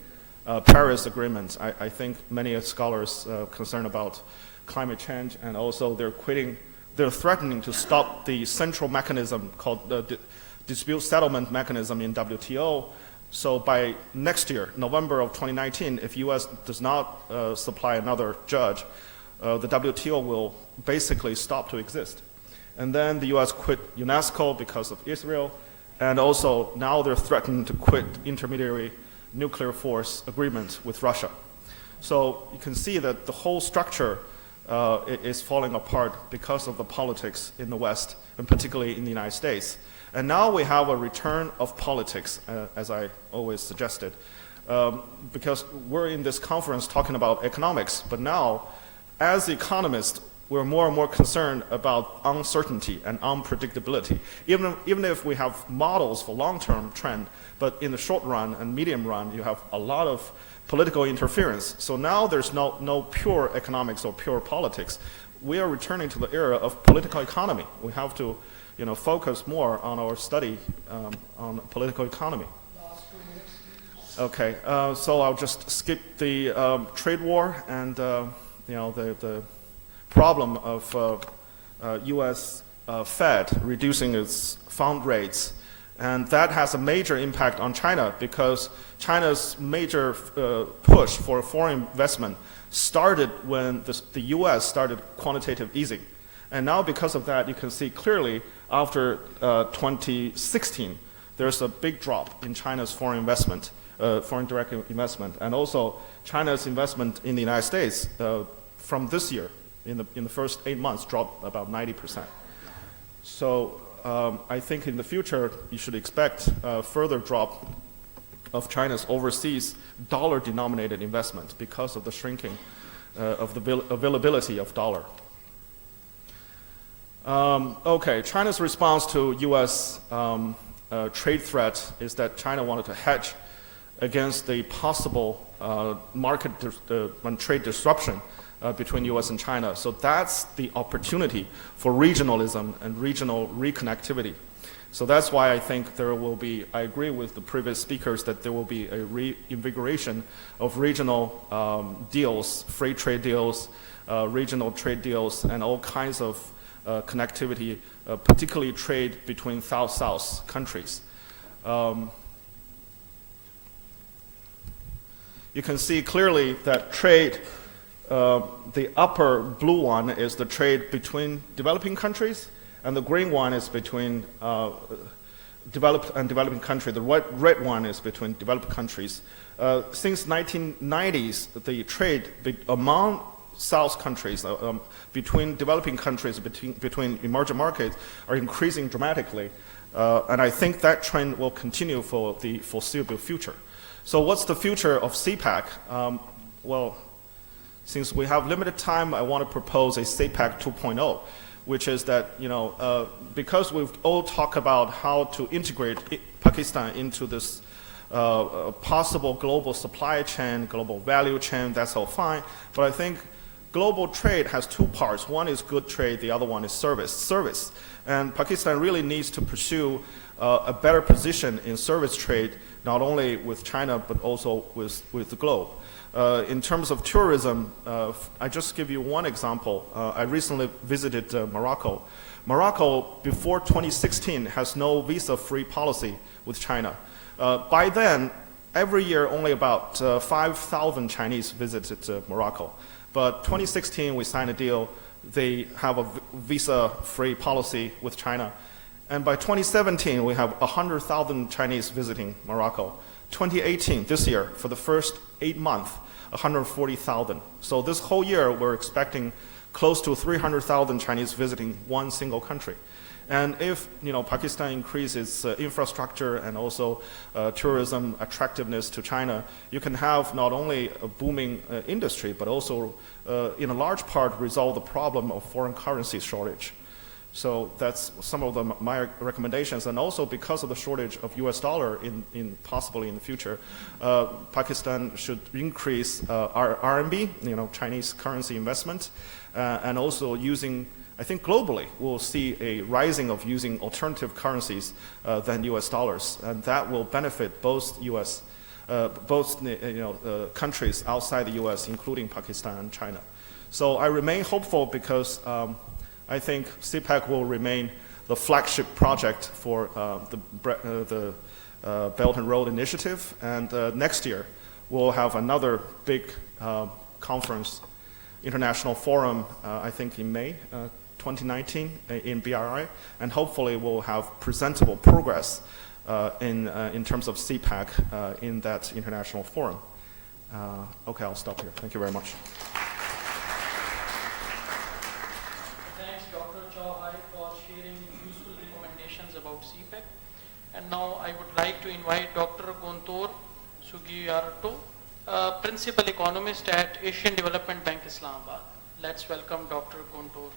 Paris Agreement. I think many scholars concerned about climate change, and also they're threatening to stop the central mechanism called the dispute settlement mechanism in WTO. So by next year, November of 2019, if US does not supply another judge, the WTO will basically stop to exist. And then the US quit UNESCO because of Israel, and also now they're threatening to quit intermediary nuclear force agreement with Russia. So you can see that the whole structure is falling apart because of the politics in the West, and particularly in the United States. And now we have a return of politics, as I always suggested, because we're in this conference talking about economics, but now, as economists, we're more and more concerned about uncertainty and unpredictability. Even if we have models for long-term trend, but in the short run and medium run, you have a lot of political interference. So now there's no pure economics or pure politics. We are returning to the era of political economy. We have to focus more on our study on political economy. Okay, so I'll just skip the trade war and the problem of U.S. Fed reducing its fund rates, and that has a major impact on China because China's major push for foreign investment started when the U.S. started quantitative easing, and now because of that, you can see clearly after 2016, there's a big drop in China's foreign investment, foreign direct investment, and also China's investment in the United States from this year, in the first 8 months, dropped about 90%. So I think in the future, you should expect a further drop of China's overseas dollar-denominated investment because of the shrinking of the availability of dollar. Okay, China's response to U.S. Trade threat is that China wanted to hedge against the possible market and trade disruption between U.S. and China. So that's the opportunity for regionalism and regional reconnectivity. So that's why I think there will be, I agree with the previous speakers that there will be a reinvigoration of regional deals, free trade deals, regional trade deals, and all kinds of connectivity, particularly trade between South-South countries. You can see clearly that trade, the upper blue one is the trade between developing countries, and the green one is between developed and developing countries. The red one is between developed countries. Since 1990s, the trade among South countries, between developing countries, between emerging markets, are increasing dramatically. And I think that trend will continue for the foreseeable future. So what's the future of CPEC? Well, since we have limited time, I want to propose a CPEC 2.0, which is that, because we've all talked about how to integrate Pakistan into this possible global supply chain, global value chain, that's all fine. But I think global trade has two parts. One is good trade, the other one is service. And Pakistan really needs to pursue a better position in service trade, not only with China, but also with the globe. In terms of tourism, I just give you one example. I recently visited Morocco. Morocco, before 2016, has no visa-free policy with China. By then, every year, only about 5,000 Chinese visited Morocco. But 2016, we signed a deal. They have a visa-free policy with China. And by 2017, we have 100,000 Chinese visiting Morocco. 2018, this year, for the first 8 months, 140,000. So this whole year, we're expecting close to 300,000 Chinese visiting one single country. And if Pakistan increases infrastructure and also tourism attractiveness to China, you can have not only a booming industry, but also in a large part resolve the problem of foreign currency shortage. So that's some of my recommendations. And also because of the shortage of US dollar possibly in the future, Pakistan should increase RMB, Chinese currency investment, and also using, I think globally, we'll see a rising of using alternative currencies than US dollars. And that will benefit both countries outside the US, including Pakistan and China. So I remain hopeful because I think CPEC will remain the flagship project for the Belt and Road Initiative. And next year, we'll have another big conference, international forum, I think in May 2019 in BRI. And hopefully we'll have presentable progress in terms of CPEC in that international forum. Okay, I'll stop here. Thank you very much. And now I would like to invite Dr. Gontor Sugiyarto, Principal Economist at Asian Development Bank, Islamabad. Let's welcome Dr. Gontor.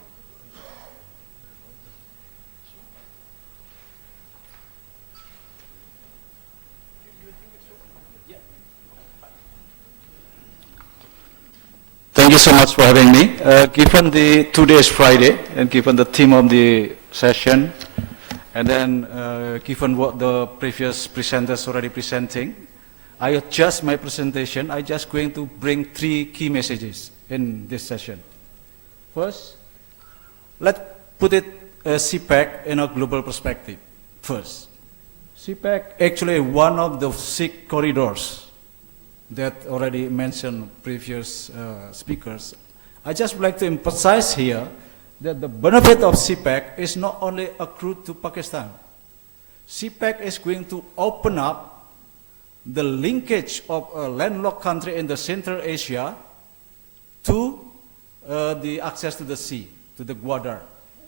Thank you so much for having me. Given today is Friday, and given the theme of the session, and then given what the previous presenters already presenting, I adjust my presentation. I'm just going to bring 3 key messages in this session. First, let's put CPEC in a global perspective. First, CPEC actually one of the 6 corridors that already mentioned previous speakers. I just would like to emphasize here that the benefit of CPEC is not only accrued to Pakistan. CPEC is going to open up the linkage of a landlocked country in the Central Asia to the access to the sea, to the Gwadar,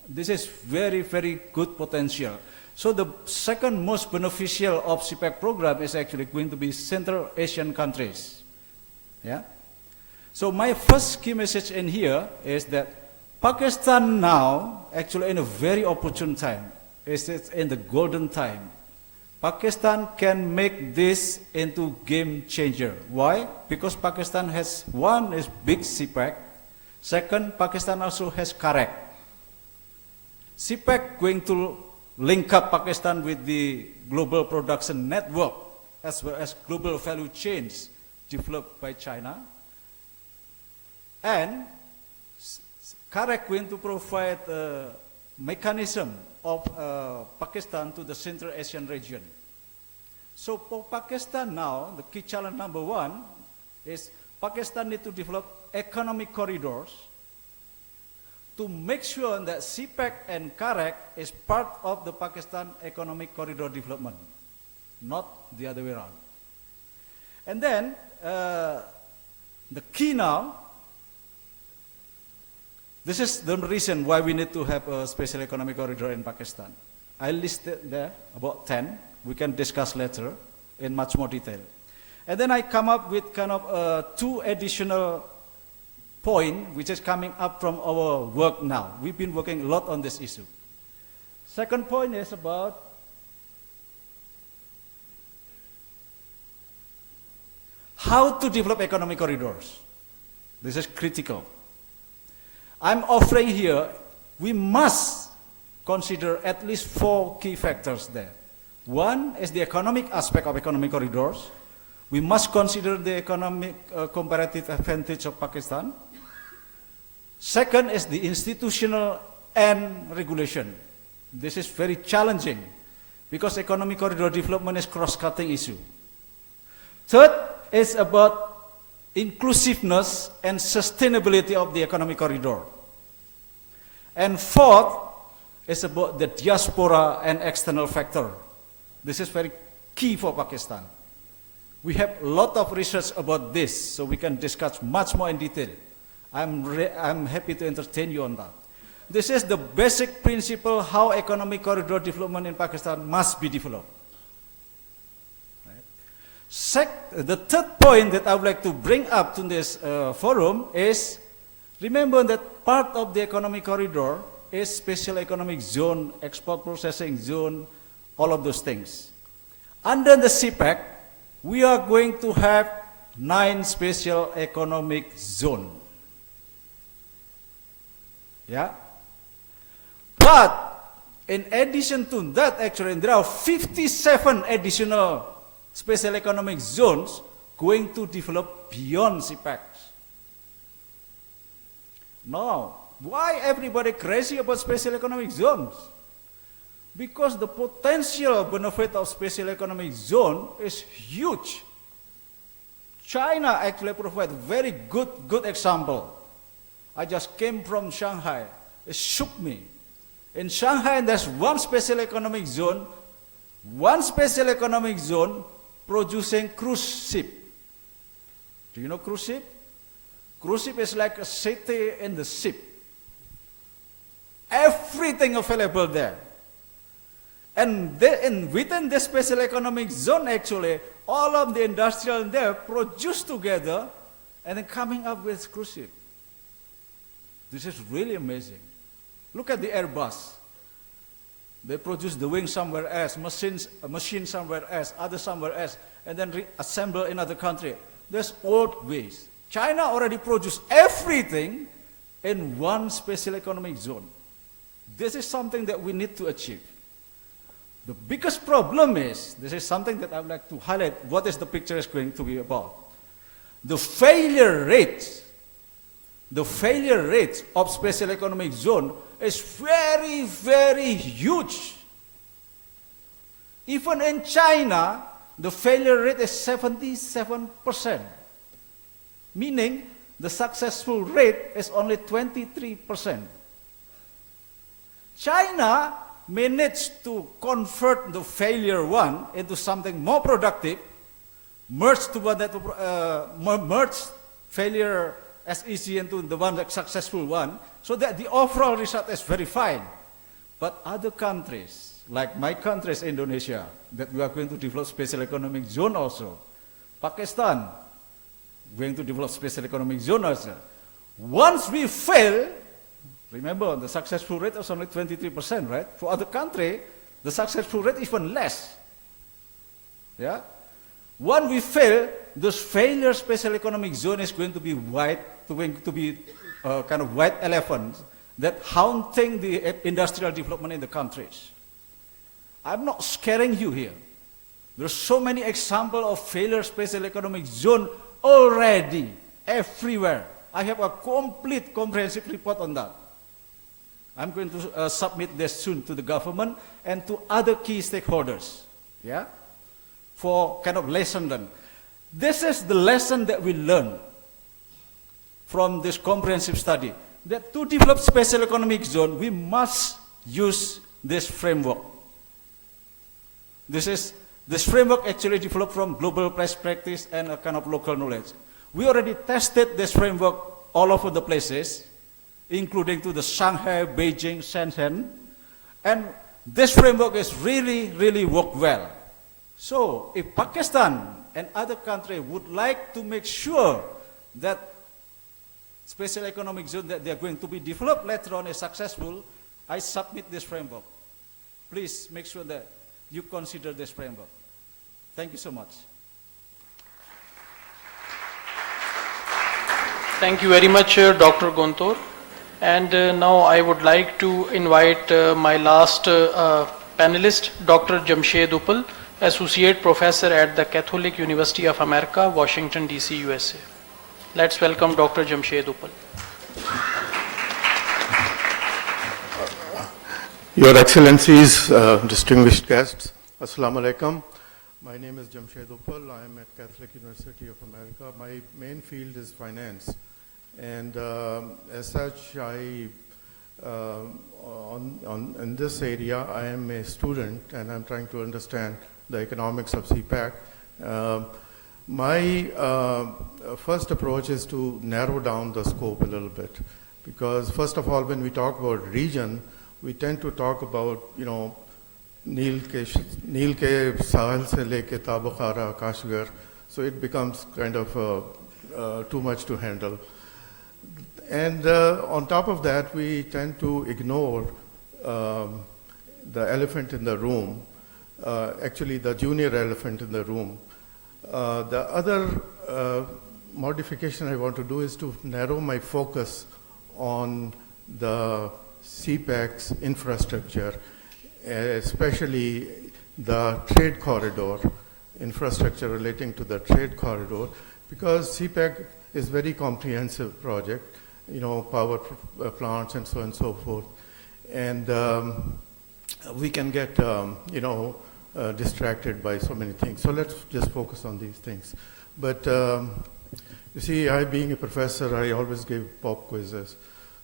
This is very, very good potential. So the second most beneficial of CPEC program is actually going to be Central Asian countries. Yeah? So my first key message in here is that Pakistan now, actually in a very opportune time, is in the golden time. Pakistan can make this into game changer. Why? Because Pakistan has, one is big CPEC. Second, Pakistan also has CAREC. CPEC going to link up Pakistan with the global production network as well as global value chains developed by China. And CAREC going to provide a mechanism of Pakistan to the Central Asian region. So for Pakistan now, the key challenge number one is Pakistan need to develop economic corridors to make sure that CPEC and CAREC is part of the Pakistan economic corridor development, not the other way around. And then the key now, this is the reason why we need to have a special economic corridor in Pakistan. I listed there about 10. We can discuss later in much more detail. And then I come up with kind of 2 additional points which is coming up from our work now. We've been working a lot on this issue. Second point is about how to develop economic corridors. This is critical. I'm offering here, we must consider at least 4 key factors there. One is the economic aspect of economic corridors. We must consider the economic comparative advantage of Pakistan. Second is the institutional and regulation. This is very challenging because economic corridor development is cross-cutting issue. Third is about inclusiveness and sustainability of the economic corridor. And fourth is about the diaspora and external factor. This is very key for Pakistan. We have a lot of research about this, so we can discuss much more in detail. I'm happy to entertain you on that. This is the basic principle how economic corridor development in Pakistan must be developed. The third point that I would like to bring up to this forum is, remember that part of the economic corridor is special economic zone, export processing zone, all of those things. Under the CPEC, we are going to have 9 special economic zones. Yeah? But in addition to that, actually, there are 57 additional special economic zones going to develop beyond CPEC. Now, why everybody crazy about special economic zones? Because the potential benefit of special economic zone is huge. China actually provides very good example. I just came from Shanghai. It shook me. In Shanghai, there's one special economic zone producing cruise ship. Do you know cruise ship? Cruise ship is like a city in the ship. Everything available there. And within this special economic zone, actually, all of the industrial there produce together and then coming up with cruise ship. This is really amazing. Look at the Airbus. They produce the wing somewhere else, a machine somewhere else, other somewhere else, and then reassemble in other country. There's old ways. China already produced everything in one special economic zone. This is something that we need to achieve. The biggest problem is, this is something that I would like to highlight, what is the picture is going to be about. The failure rate of special economic zone is very, very huge. Even in China, the failure rate is 77%, meaning the successful rate is only 23%. China managed to convert the failure one into something more productive, merge failure as easy into the one successful one. So that the overall result is very fine. But other countries, like my country is Indonesia, that we are going to develop special economic zone also. Pakistan, going to develop special economic zone also. Once we fail, remember the successful rate is only 23%, right? For other country, the successful rate is even less. Yeah? When we fail, this failure special economic zone is going to be kind of white elephant that haunting the industrial development in the countries. I'm not scaring you here. There's so many examples of failure special economic zone already everywhere. I have a complete comprehensive report on that. I'm going to submit this soon to the government and to other key stakeholders, yeah, for kind of lesson learned. This is the lesson that we learn from this comprehensive study, that to develop special economic zone, we must use this framework. This framework actually developed from global best practice and a kind of local knowledge. We already tested this framework all over the places, including to the Shanghai, Beijing, Shenzhen, and this framework is really work well. So if Pakistan and other countries would like to make sure that special economic zone that they are going to be developed later on is successful, I submit this framework. Please make sure that you consider this framework. Thank you so much. Thank you very much, Dr. Gontor. And now I would like to invite my last panelist, Dr. Jamshed Uppal, Associate Professor at the Catholic University of America, Washington, D.C., USA. Let's welcome Dr. Jamshed Uppal. Your Excellencies, distinguished guests, Assalamu alaikum. My name is Jamshed Uppal. I am at Catholic University of America. My main field is finance. And as such, in this area, I am a student and I'm trying to understand the economics of CPAC. My first approach is to narrow down the scope a little bit, because first of all, when we talk about region, we tend to talk about, Neel ke sahel se leke Ta Bukhara, Kashgar, so it becomes kind of too much to handle. And on top of that, we tend to ignore the elephant in the room, actually the junior elephant in the room. The other modification I want to do is to narrow my focus on the CPAC's infrastructure, especially the trade corridor, infrastructure relating to the trade corridor, because CPAC is a very comprehensive project, power plants and so on and so forth. And we can get, distracted by so many things. So let's just focus on these things. But you see, I being a professor, I always give pop quizzes.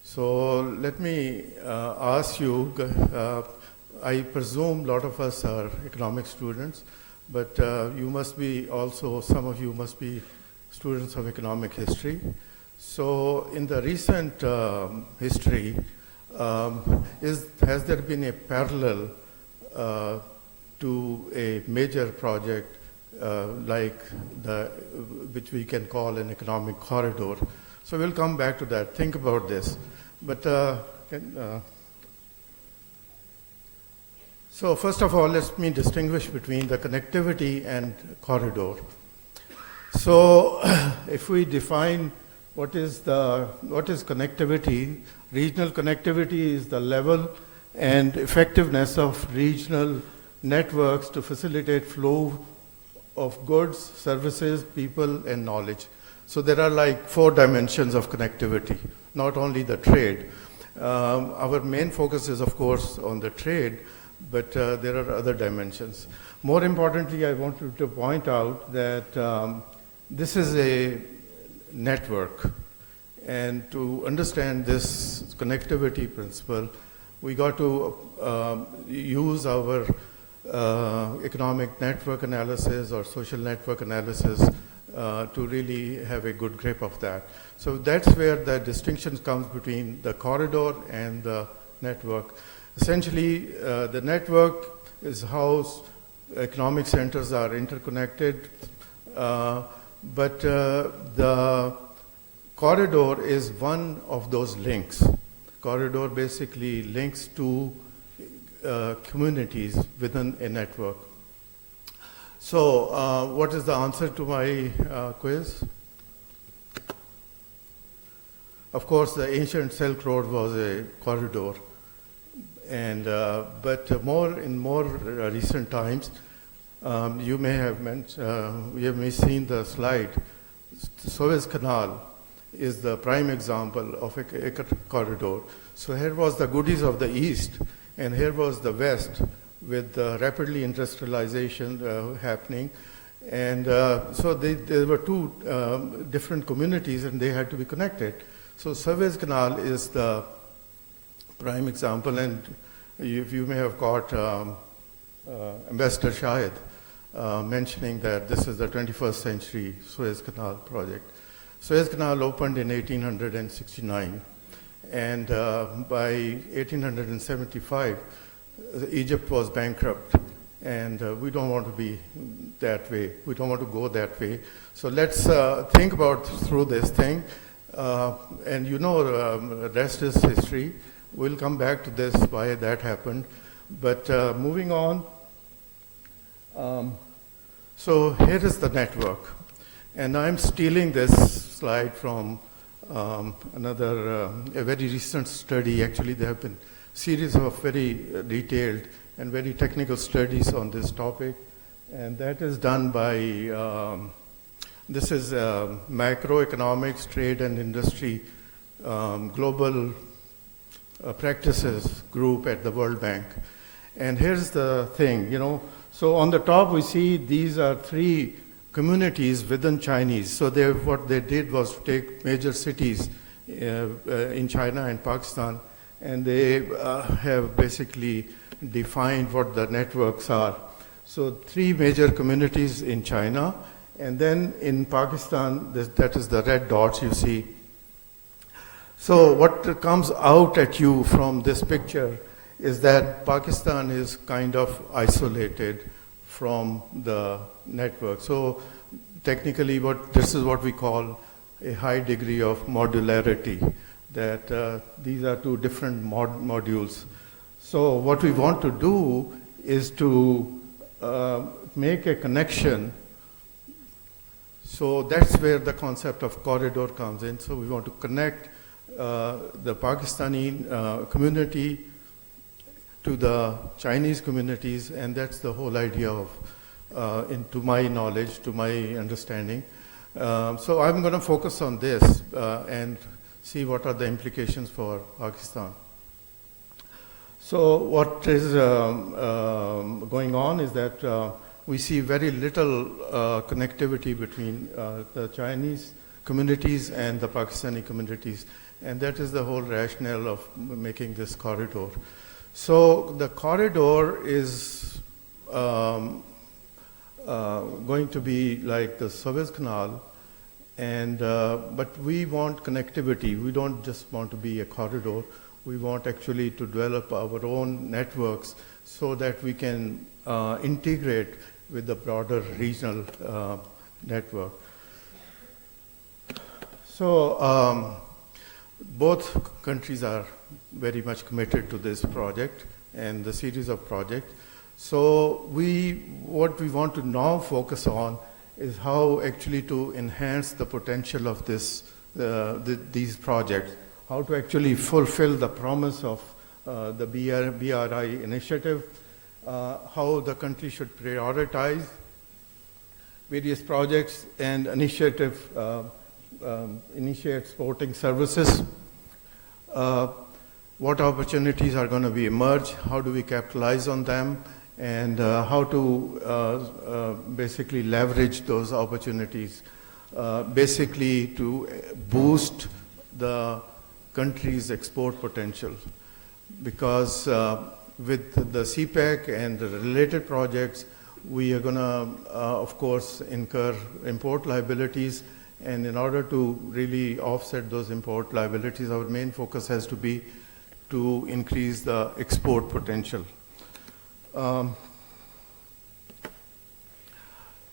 So let me ask you, I presume a lot of us are economic students, but you must be also, some of you must be students of economic history. So in the recent history, has there been a parallel to a major project which we can call an economic corridor? So we'll come back to that. Think about this. But so first of all, let me distinguish between the connectivity and corridor. So if we define what is connectivity, regional connectivity is the level and effectiveness of regional networks to facilitate flow of goods, services, people, and knowledge. So there are like 4 dimensions of connectivity, not only the trade. Our main focus is, of course, on the trade, but there are other dimensions. More importantly, I wanted to point out that this is a network. And to understand this connectivity principle, we got to use our economic network analysis or social network analysis to really have a good grip of that. So that's where the distinction comes between the corridor and the network. Essentially, the network is how economic centers are interconnected, but the corridor is one of those links. Corridor basically links to communities within a network. So, what is the answer to my quiz? Of course, the ancient Silk Road was a corridor, and but in more recent times, you may have you may seen the slide. The Suez Canal is the prime example of a corridor. So here was the goodies of the East, and here was the West with rapidly industrialization happening. And so there were two different communities, and they had to be connected. So Suez Canal is the prime example, and you may have caught Ambassador Shahid mentioning that this is the 21st century Suez Canal project. Suez Canal opened in 1869, and by 1875, Egypt was bankrupt, and we don't want to be that way. We don't want to go that way. So let's think about through this thing, and the rest is history. We'll come back to this, why that happened. But moving on, so here is the network. And I'm stealing this slide from a very recent study. Actually, there have been series of very detailed and very technical studies on this topic. And that is done by, this is Macroeconomics, Trade and Industry Global Practices Group at the World Bank. And here's the thing, so on the top we see these are three communities within Chinese. So what they did was to take major cities in China and Pakistan, and they have basically defined what the networks are. So three major communities in China, and then in Pakistan, that is the red dots you see. So what comes out at you from this picture is that Pakistan is kind of isolated from the network. So technically this is what we call a high degree of modularity, that these are two different modules. So what we want to do is to make a connection. So that's where the concept of corridor comes in. So we want to connect the Pakistani community to the Chinese communities, and that's the whole idea of, to my knowledge, to my understanding. So I'm going to focus on this and see what are the implications for Pakistan. So what is going on is that we see very little connectivity between the Chinese communities and the Pakistani communities, and that is the whole rationale of making this corridor. So the corridor is going to be like the Suez Canal, and but we want connectivity. We don't just want to be a corridor. We want actually to develop our own networks so that we can integrate with the broader regional network. So both countries are very much committed to this project and the series of projects. So what we want to now focus on is how actually to enhance the potential of these projects, how to actually fulfill the promise of the BRI initiative, how the country should prioritize various projects and initiate sporting services, what opportunities are going to be emerge, how do we capitalize on them, and how to basically leverage those opportunities, basically to boost the country's export potential. Because with the CPEC and the related projects, we are going to, of course, incur import liabilities. And in order to really offset those import liabilities, our main focus has to be to increase the export potential.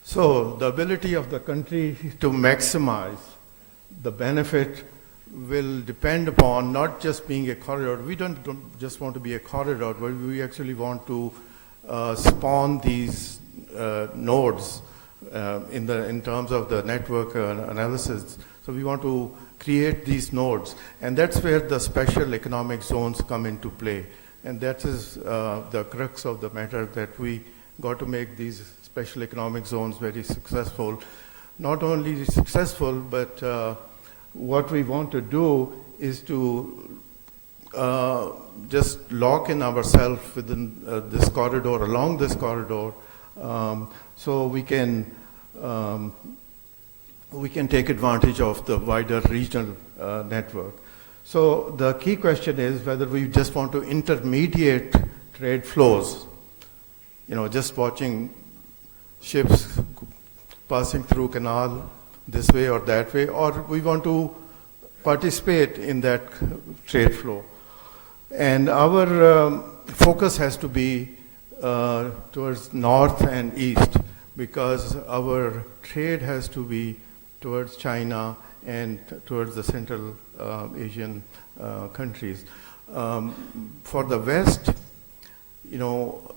So the ability of the country to maximize the benefit will depend upon not just being a corridor. We don't just want to be a corridor, but we actually want to spawn these nodes in terms of the network analysis. So we want to create these nodes, and that's where the special economic zones come into play. And that is the crux of the matter, that we got to make these special economic zones very successful. Not only successful, but what we want to do is to just lock in ourselves within this corridor, along this corridor, so we can take advantage of the wider regional network. So the key question is whether we just want to intermediate trade flows, just watching ships passing through canal this way or that way, or we want to participate in that trade flow. And our focus has to be towards north and east, because our trade has to be towards China and towards the Central Asian countries. For the West,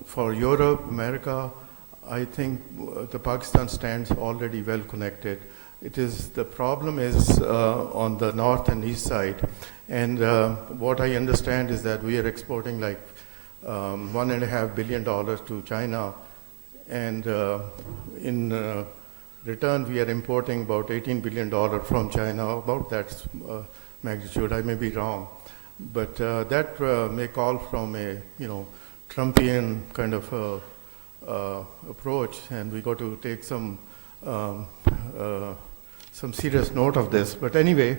for Europe, America, I think the Pakistan stands already well connected. The problem is on the north and east side. And what I understand is that we are exporting like $1.5 billion to China. And in return, we are importing about $18 billion from China, about that magnitude. I may be wrong. But that may call from a, Trumpian kind of approach, and we got to take some serious note of this. But anyway,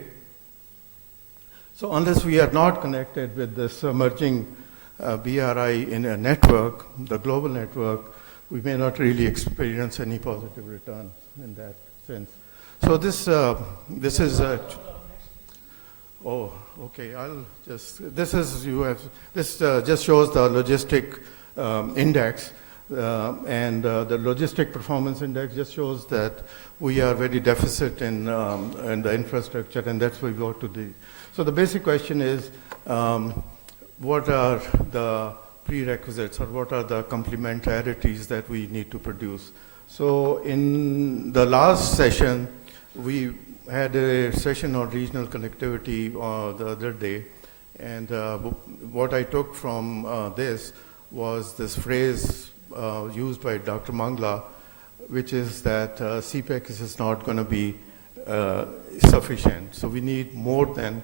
so unless we are not connected with this emerging BRI in a network, the global network, we may not really experience any positive returns in that sense. So this is oh, okay. This just shows the logistic index. And the logistic performance index just shows that we are very deficit in the infrastructure, and that's why we go to the. So the basic question is, what are the prerequisites, or what are the complementarities that we need to produce? So in the last session, we had a session on regional connectivity the other day, and what I took from this was this phrase used by Dr. Mangla, which is that CPEC is not going to be sufficient. So we need more than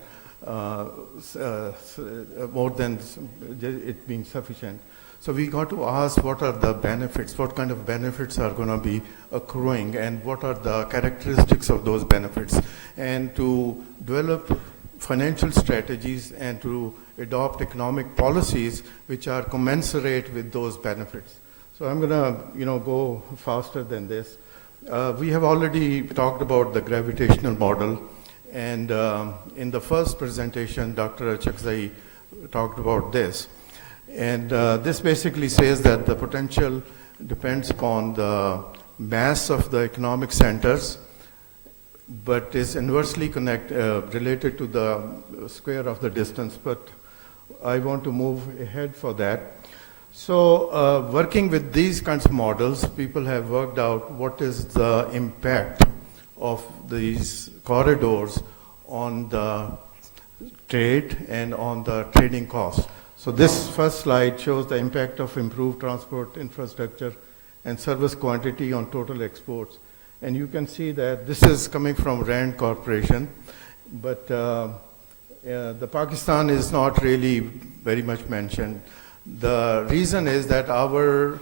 it being sufficient. So we got to ask, what are the benefits? What kind of benefits are going to be accruing, and what are the characteristics of those benefits? And to develop financial strategies and to adopt economic policies which are commensurate with those benefits. So I'm going to go faster than this. We have already talked about the gravitational model, and in the first presentation, Dr. Achakzai talked about this. And this basically says that the potential depends upon the mass of the economic centers, but is inversely related to the square of the distance. But I want to move ahead for that. So working with these kinds of models, people have worked out what is the impact of these corridors on the trade and on the trading costs. So this first slide shows the impact of improved transport infrastructure and service quantity on total exports. And you can see that this is coming from RAND Corporation, but the Pakistan is not really very much mentioned. The reason is that our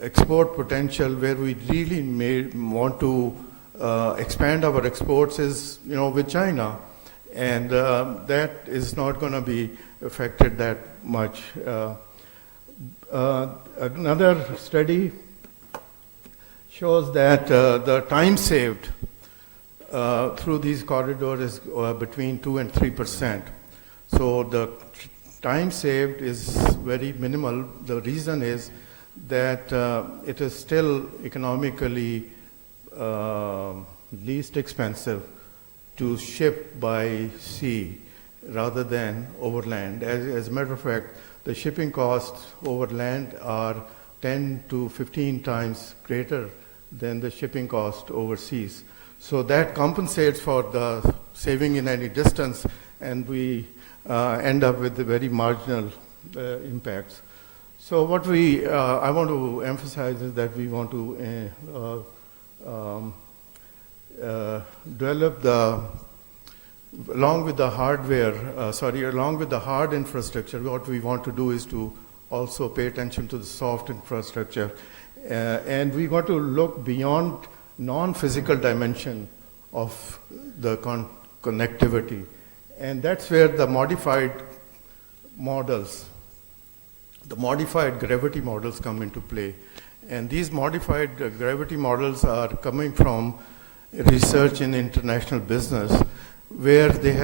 export potential, where we really may want to expand our exports, is with China, and that is not going to be affected that much. Another study shows that the time saved through these corridors is between 2 and 3%. So the time saved is very minimal. The reason is that it is still economically least expensive to ship by sea rather than overland. As a matter of fact, the shipping costs overland are 10 to 15 times greater than the shipping cost overseas. So that compensates for the saving in any distance, and we end up with the very marginal impacts. So what I want to emphasize is that we want to develop along with the hard infrastructure, what we want to do is to also pay attention to the soft infrastructure. And we want to look beyond non-physical dimension of the connectivity. And that's where the modified gravity models come into play. And these modified gravity models are coming from research in international business, where they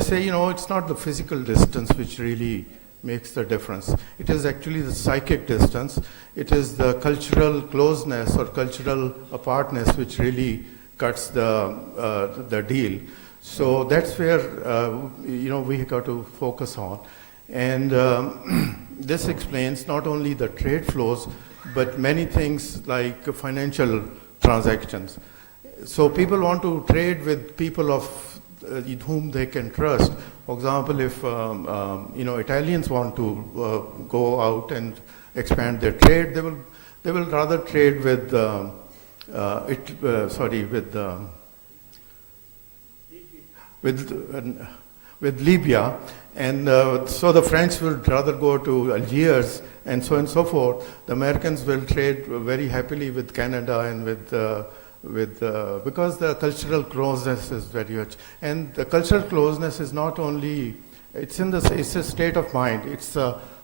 say, it's not the physical distance which really makes the difference. It is actually the psychic distance. It is the cultural closeness or cultural apartness which really cuts the deal. So that's where we got to focus on. And this explains not only the trade flows, but many things like financial transactions. So people want to trade with people in whom they can trust. For example, if Italians want to go out and expand their trade, they will rather trade with Libya, and so the French will rather go to Algiers, and so on and so forth. The Americans will trade very happily with Canada and because the cultural closeness is very much, and the cultural closeness is not only, it's a state of mind. It's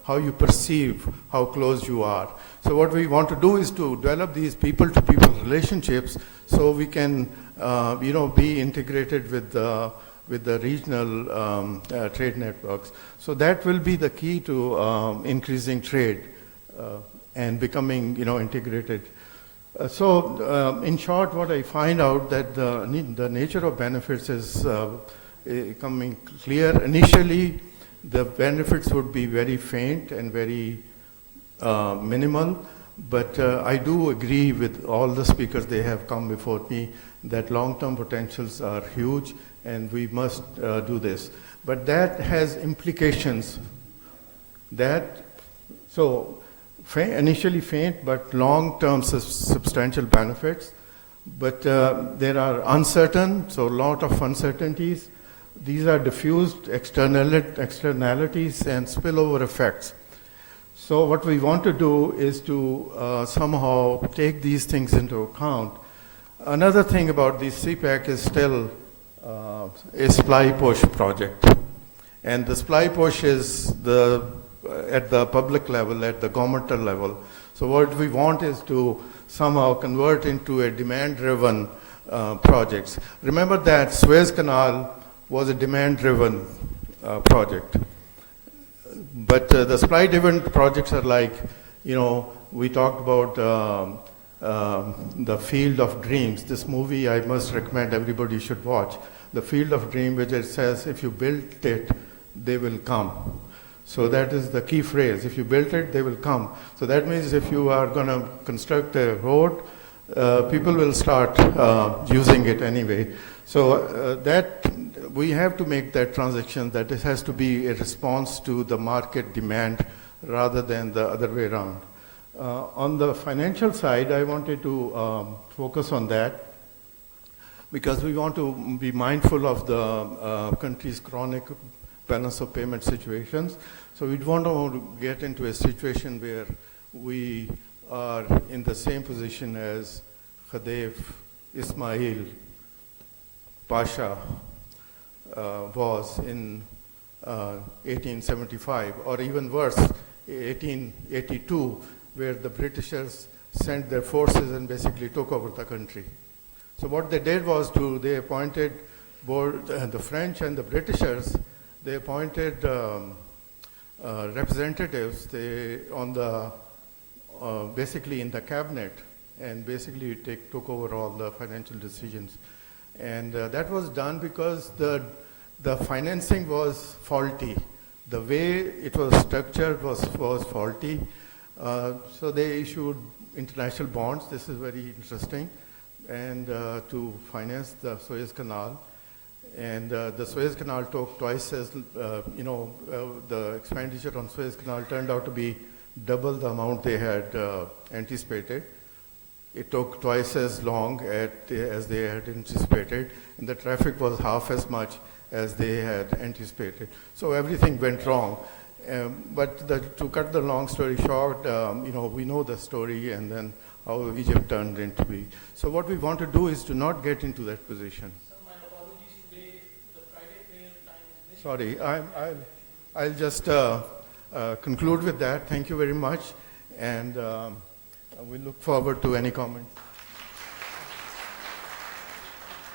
how you perceive how close you are. So what we want to do is to develop these people-to-people relationships, so we can, be integrated with the regional trade networks. So that will be the key to increasing trade and becoming, integrated. In short, what I find out that the nature of benefits is becoming clear. Initially, the benefits would be very faint and very minimal, but I do agree with all the speakers, they have come before me, that long-term potentials are huge, and we must do this. But that has implications. Initially faint, but long-term substantial benefits. But there are uncertain, so a lot of uncertainties. These are diffused externalities and spillover effects. So what we want to do is to somehow take these things into account. Another thing about the CPAC is still a supply-push project. And the supply-push is at the public level, at the governmental level. So what we want is to somehow convert into a demand-driven projects. Remember that Suez Canal was a demand-driven project. But the supply-driven projects are like, we talked about the Field of Dreams. This movie I must recommend everybody should watch. The Field of Dreams, which it says, if you build it, they will come. So that is the key phrase. If you build it, they will come. So that means if you are going to construct a road, people will start using it anyway. So that we have to make that transition, that it has to be a response to the market demand rather than the other way around. On the financial side, I wanted to focus on that because we want to be mindful of the country's chronic balance of payment situations. So we don't want to get into a situation where we are in the same position as Khadif Ismail Pasha was in 1875, or even worse, 1882, where the Britishers sent their forces and basically took over the country. So what they did was they appointed both the French and the Britishers, they appointed representatives basically in the cabinet, and basically took over all the financial decisions. And that was done because the financing was faulty. The way it was structured was faulty. So they issued international bonds. This is very interesting. And to finance the Suez Canal. And the Suez Canal took twice as, the expenditure on Suez Canal turned out to be double the amount they had anticipated. It took twice as long as they had anticipated, and the traffic was half as much as they had anticipated. So everything went wrong. But to cut the long story short, we know the story and then how Egypt turned into be. So what we want to do is to not get into that position. Sir, my apologies today. The Friday prayer time is Sorry, I'll just conclude with that. Thank you very much, and we look forward to any comments.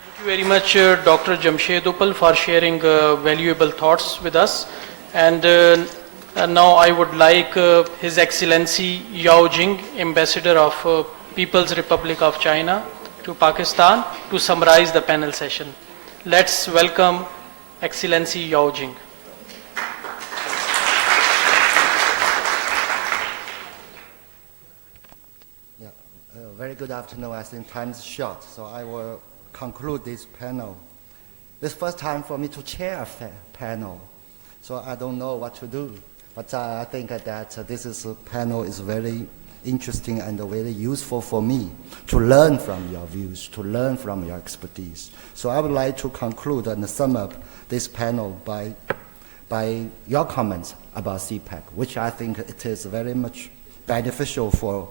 Thank you very much, Dr. Jamshed Uppal, for sharing valuable thoughts with us. And now I would like His Excellency Yao Jing, Ambassador of People's Republic of China to Pakistan, to summarize the panel session. Let's welcome Excellency Yao Jing. Very good afternoon. I think time is short, so I will conclude this panel. This is the first time for me to chair a panel, so I don't know what to do. But I think that this panel is very interesting and very useful for me to learn from your views, to learn from your expertise. So I would like to conclude and sum up this panel by your comments about CPEC, which I think it is very much beneficial for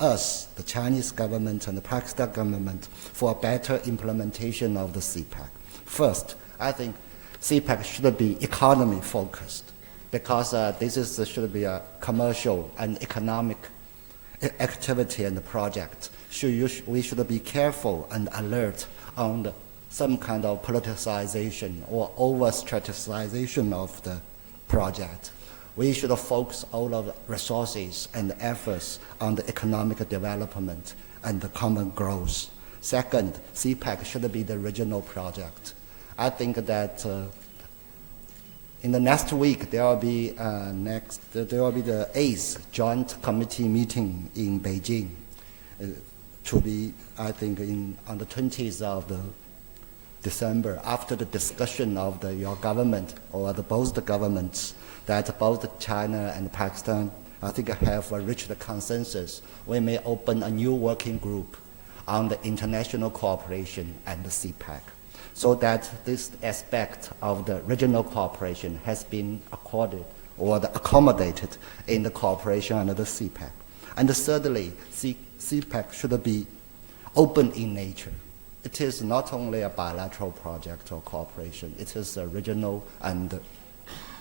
us, the Chinese government and the Pakistan government, for a better implementation of the CPEC. First, I think CPEC should be economy focused, because this should be a commercial and economic activity and project. We should be careful and alert on some kind of politicization or over-strategization of the project. We should focus all of the resources and efforts on the economic development and the common growth. Second, CPEC should be the regional project. I think that in the next week there will be the 8th joint committee meeting in Beijing, to be, I think, on the 20th of December, after the discussion of your government or both the governments, that both China and Pakistan, I think, have reached a consensus. We may open a new working group on the international cooperation and the CPEC, so that this aspect of the regional cooperation has been accorded or accommodated in the cooperation under the CPEC. And thirdly, CPEC should be open in nature. It is not only a bilateral project or cooperation, it is a regional and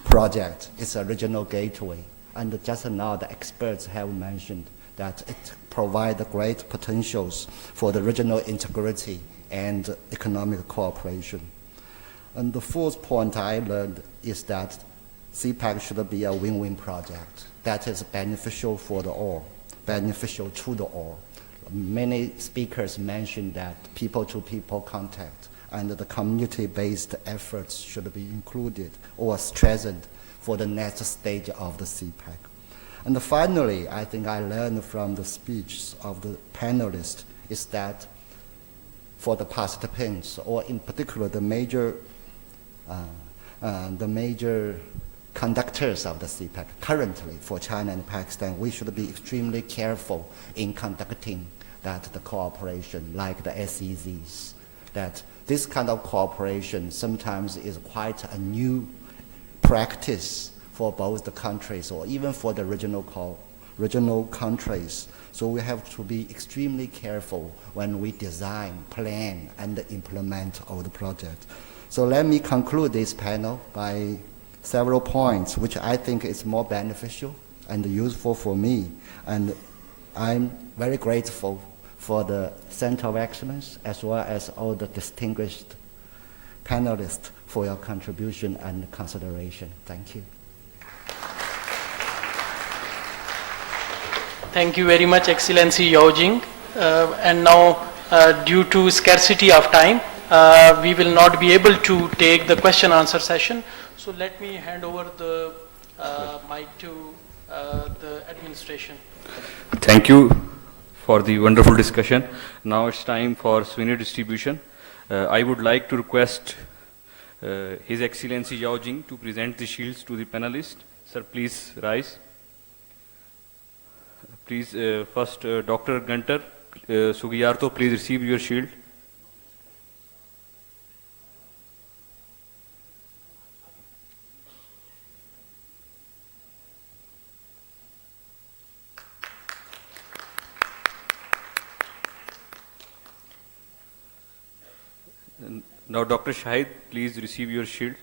project. It's a regional gateway. And just now the experts have mentioned that it provides great potentials for the regional integrity and economic cooperation. And the fourth point I learned is that CPEC should be a win-win project that is beneficial for the all, beneficial to the all. Many speakers mentioned that people-to-people contact and the community-based efforts should be included or strengthened for the next stage of the CPEC. And finally, I think I learned from the speeches of the panelists is that for the participants, or in particular the major conductors of the CPEC currently for China and Pakistan, we should be extremely careful in conducting the cooperation, like the SEZs, that this kind of cooperation sometimes is quite a new practice for both the countries or even for the regional countries. So we have to be extremely careful when we design, plan, and implement all the projects. So let me conclude this panel by several points which I think is more beneficial and useful for me. And I'm very grateful for the Center of Excellence as well as all the distinguished panelists for your contribution and consideration. Thank you. Thank you very much, Excellency Yao Jing. And now, due to scarcity of time, we will not be able to take the question-answer session. So let me hand over the mic to the administration. Thank you for the wonderful discussion. Now it's time for souvenir distribution. I would like to request His Excellency Yao Jing to present the shields to the panelists. Sir, please rise. Please, first, Dr. Gunter Sugiyarto, please receive your shield. Now, Dr. Shahid, please receive your shield.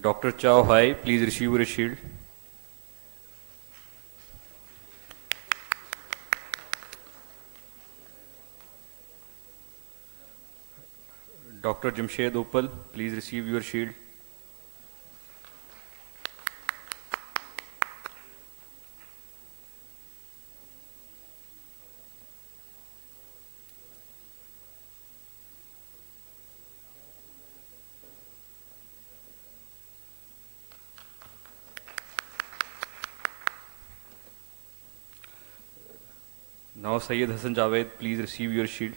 Dr. Chao Hai, please receive your shield. Dr. Jamshed Opal, please receive your shield. Now, Syed Hassan Javed, please receive your shield.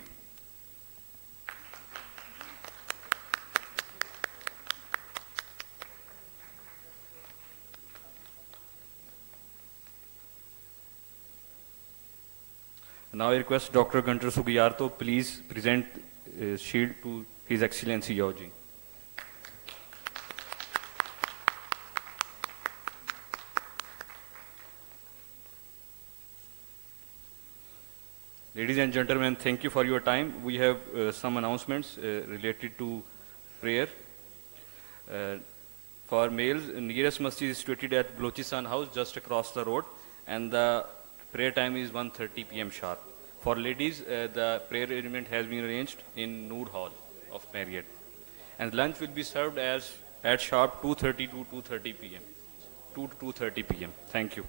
Now, I request Dr. Gunter Sugiyarto, please present shield to His Excellency Yao Jing. Ladies and gentlemen, thank you for your time. We have some announcements related to prayer. For males, nearest masjid is situated at Balochistan House, just across the road, and the prayer time is 1:30 p.m. sharp. For ladies, the prayer arrangement has been arranged in Noor Hall of Marriott, and lunch will be served at sharp 2:30 to 2:30 p.m. 2 to 2:30 p.m. Thank you.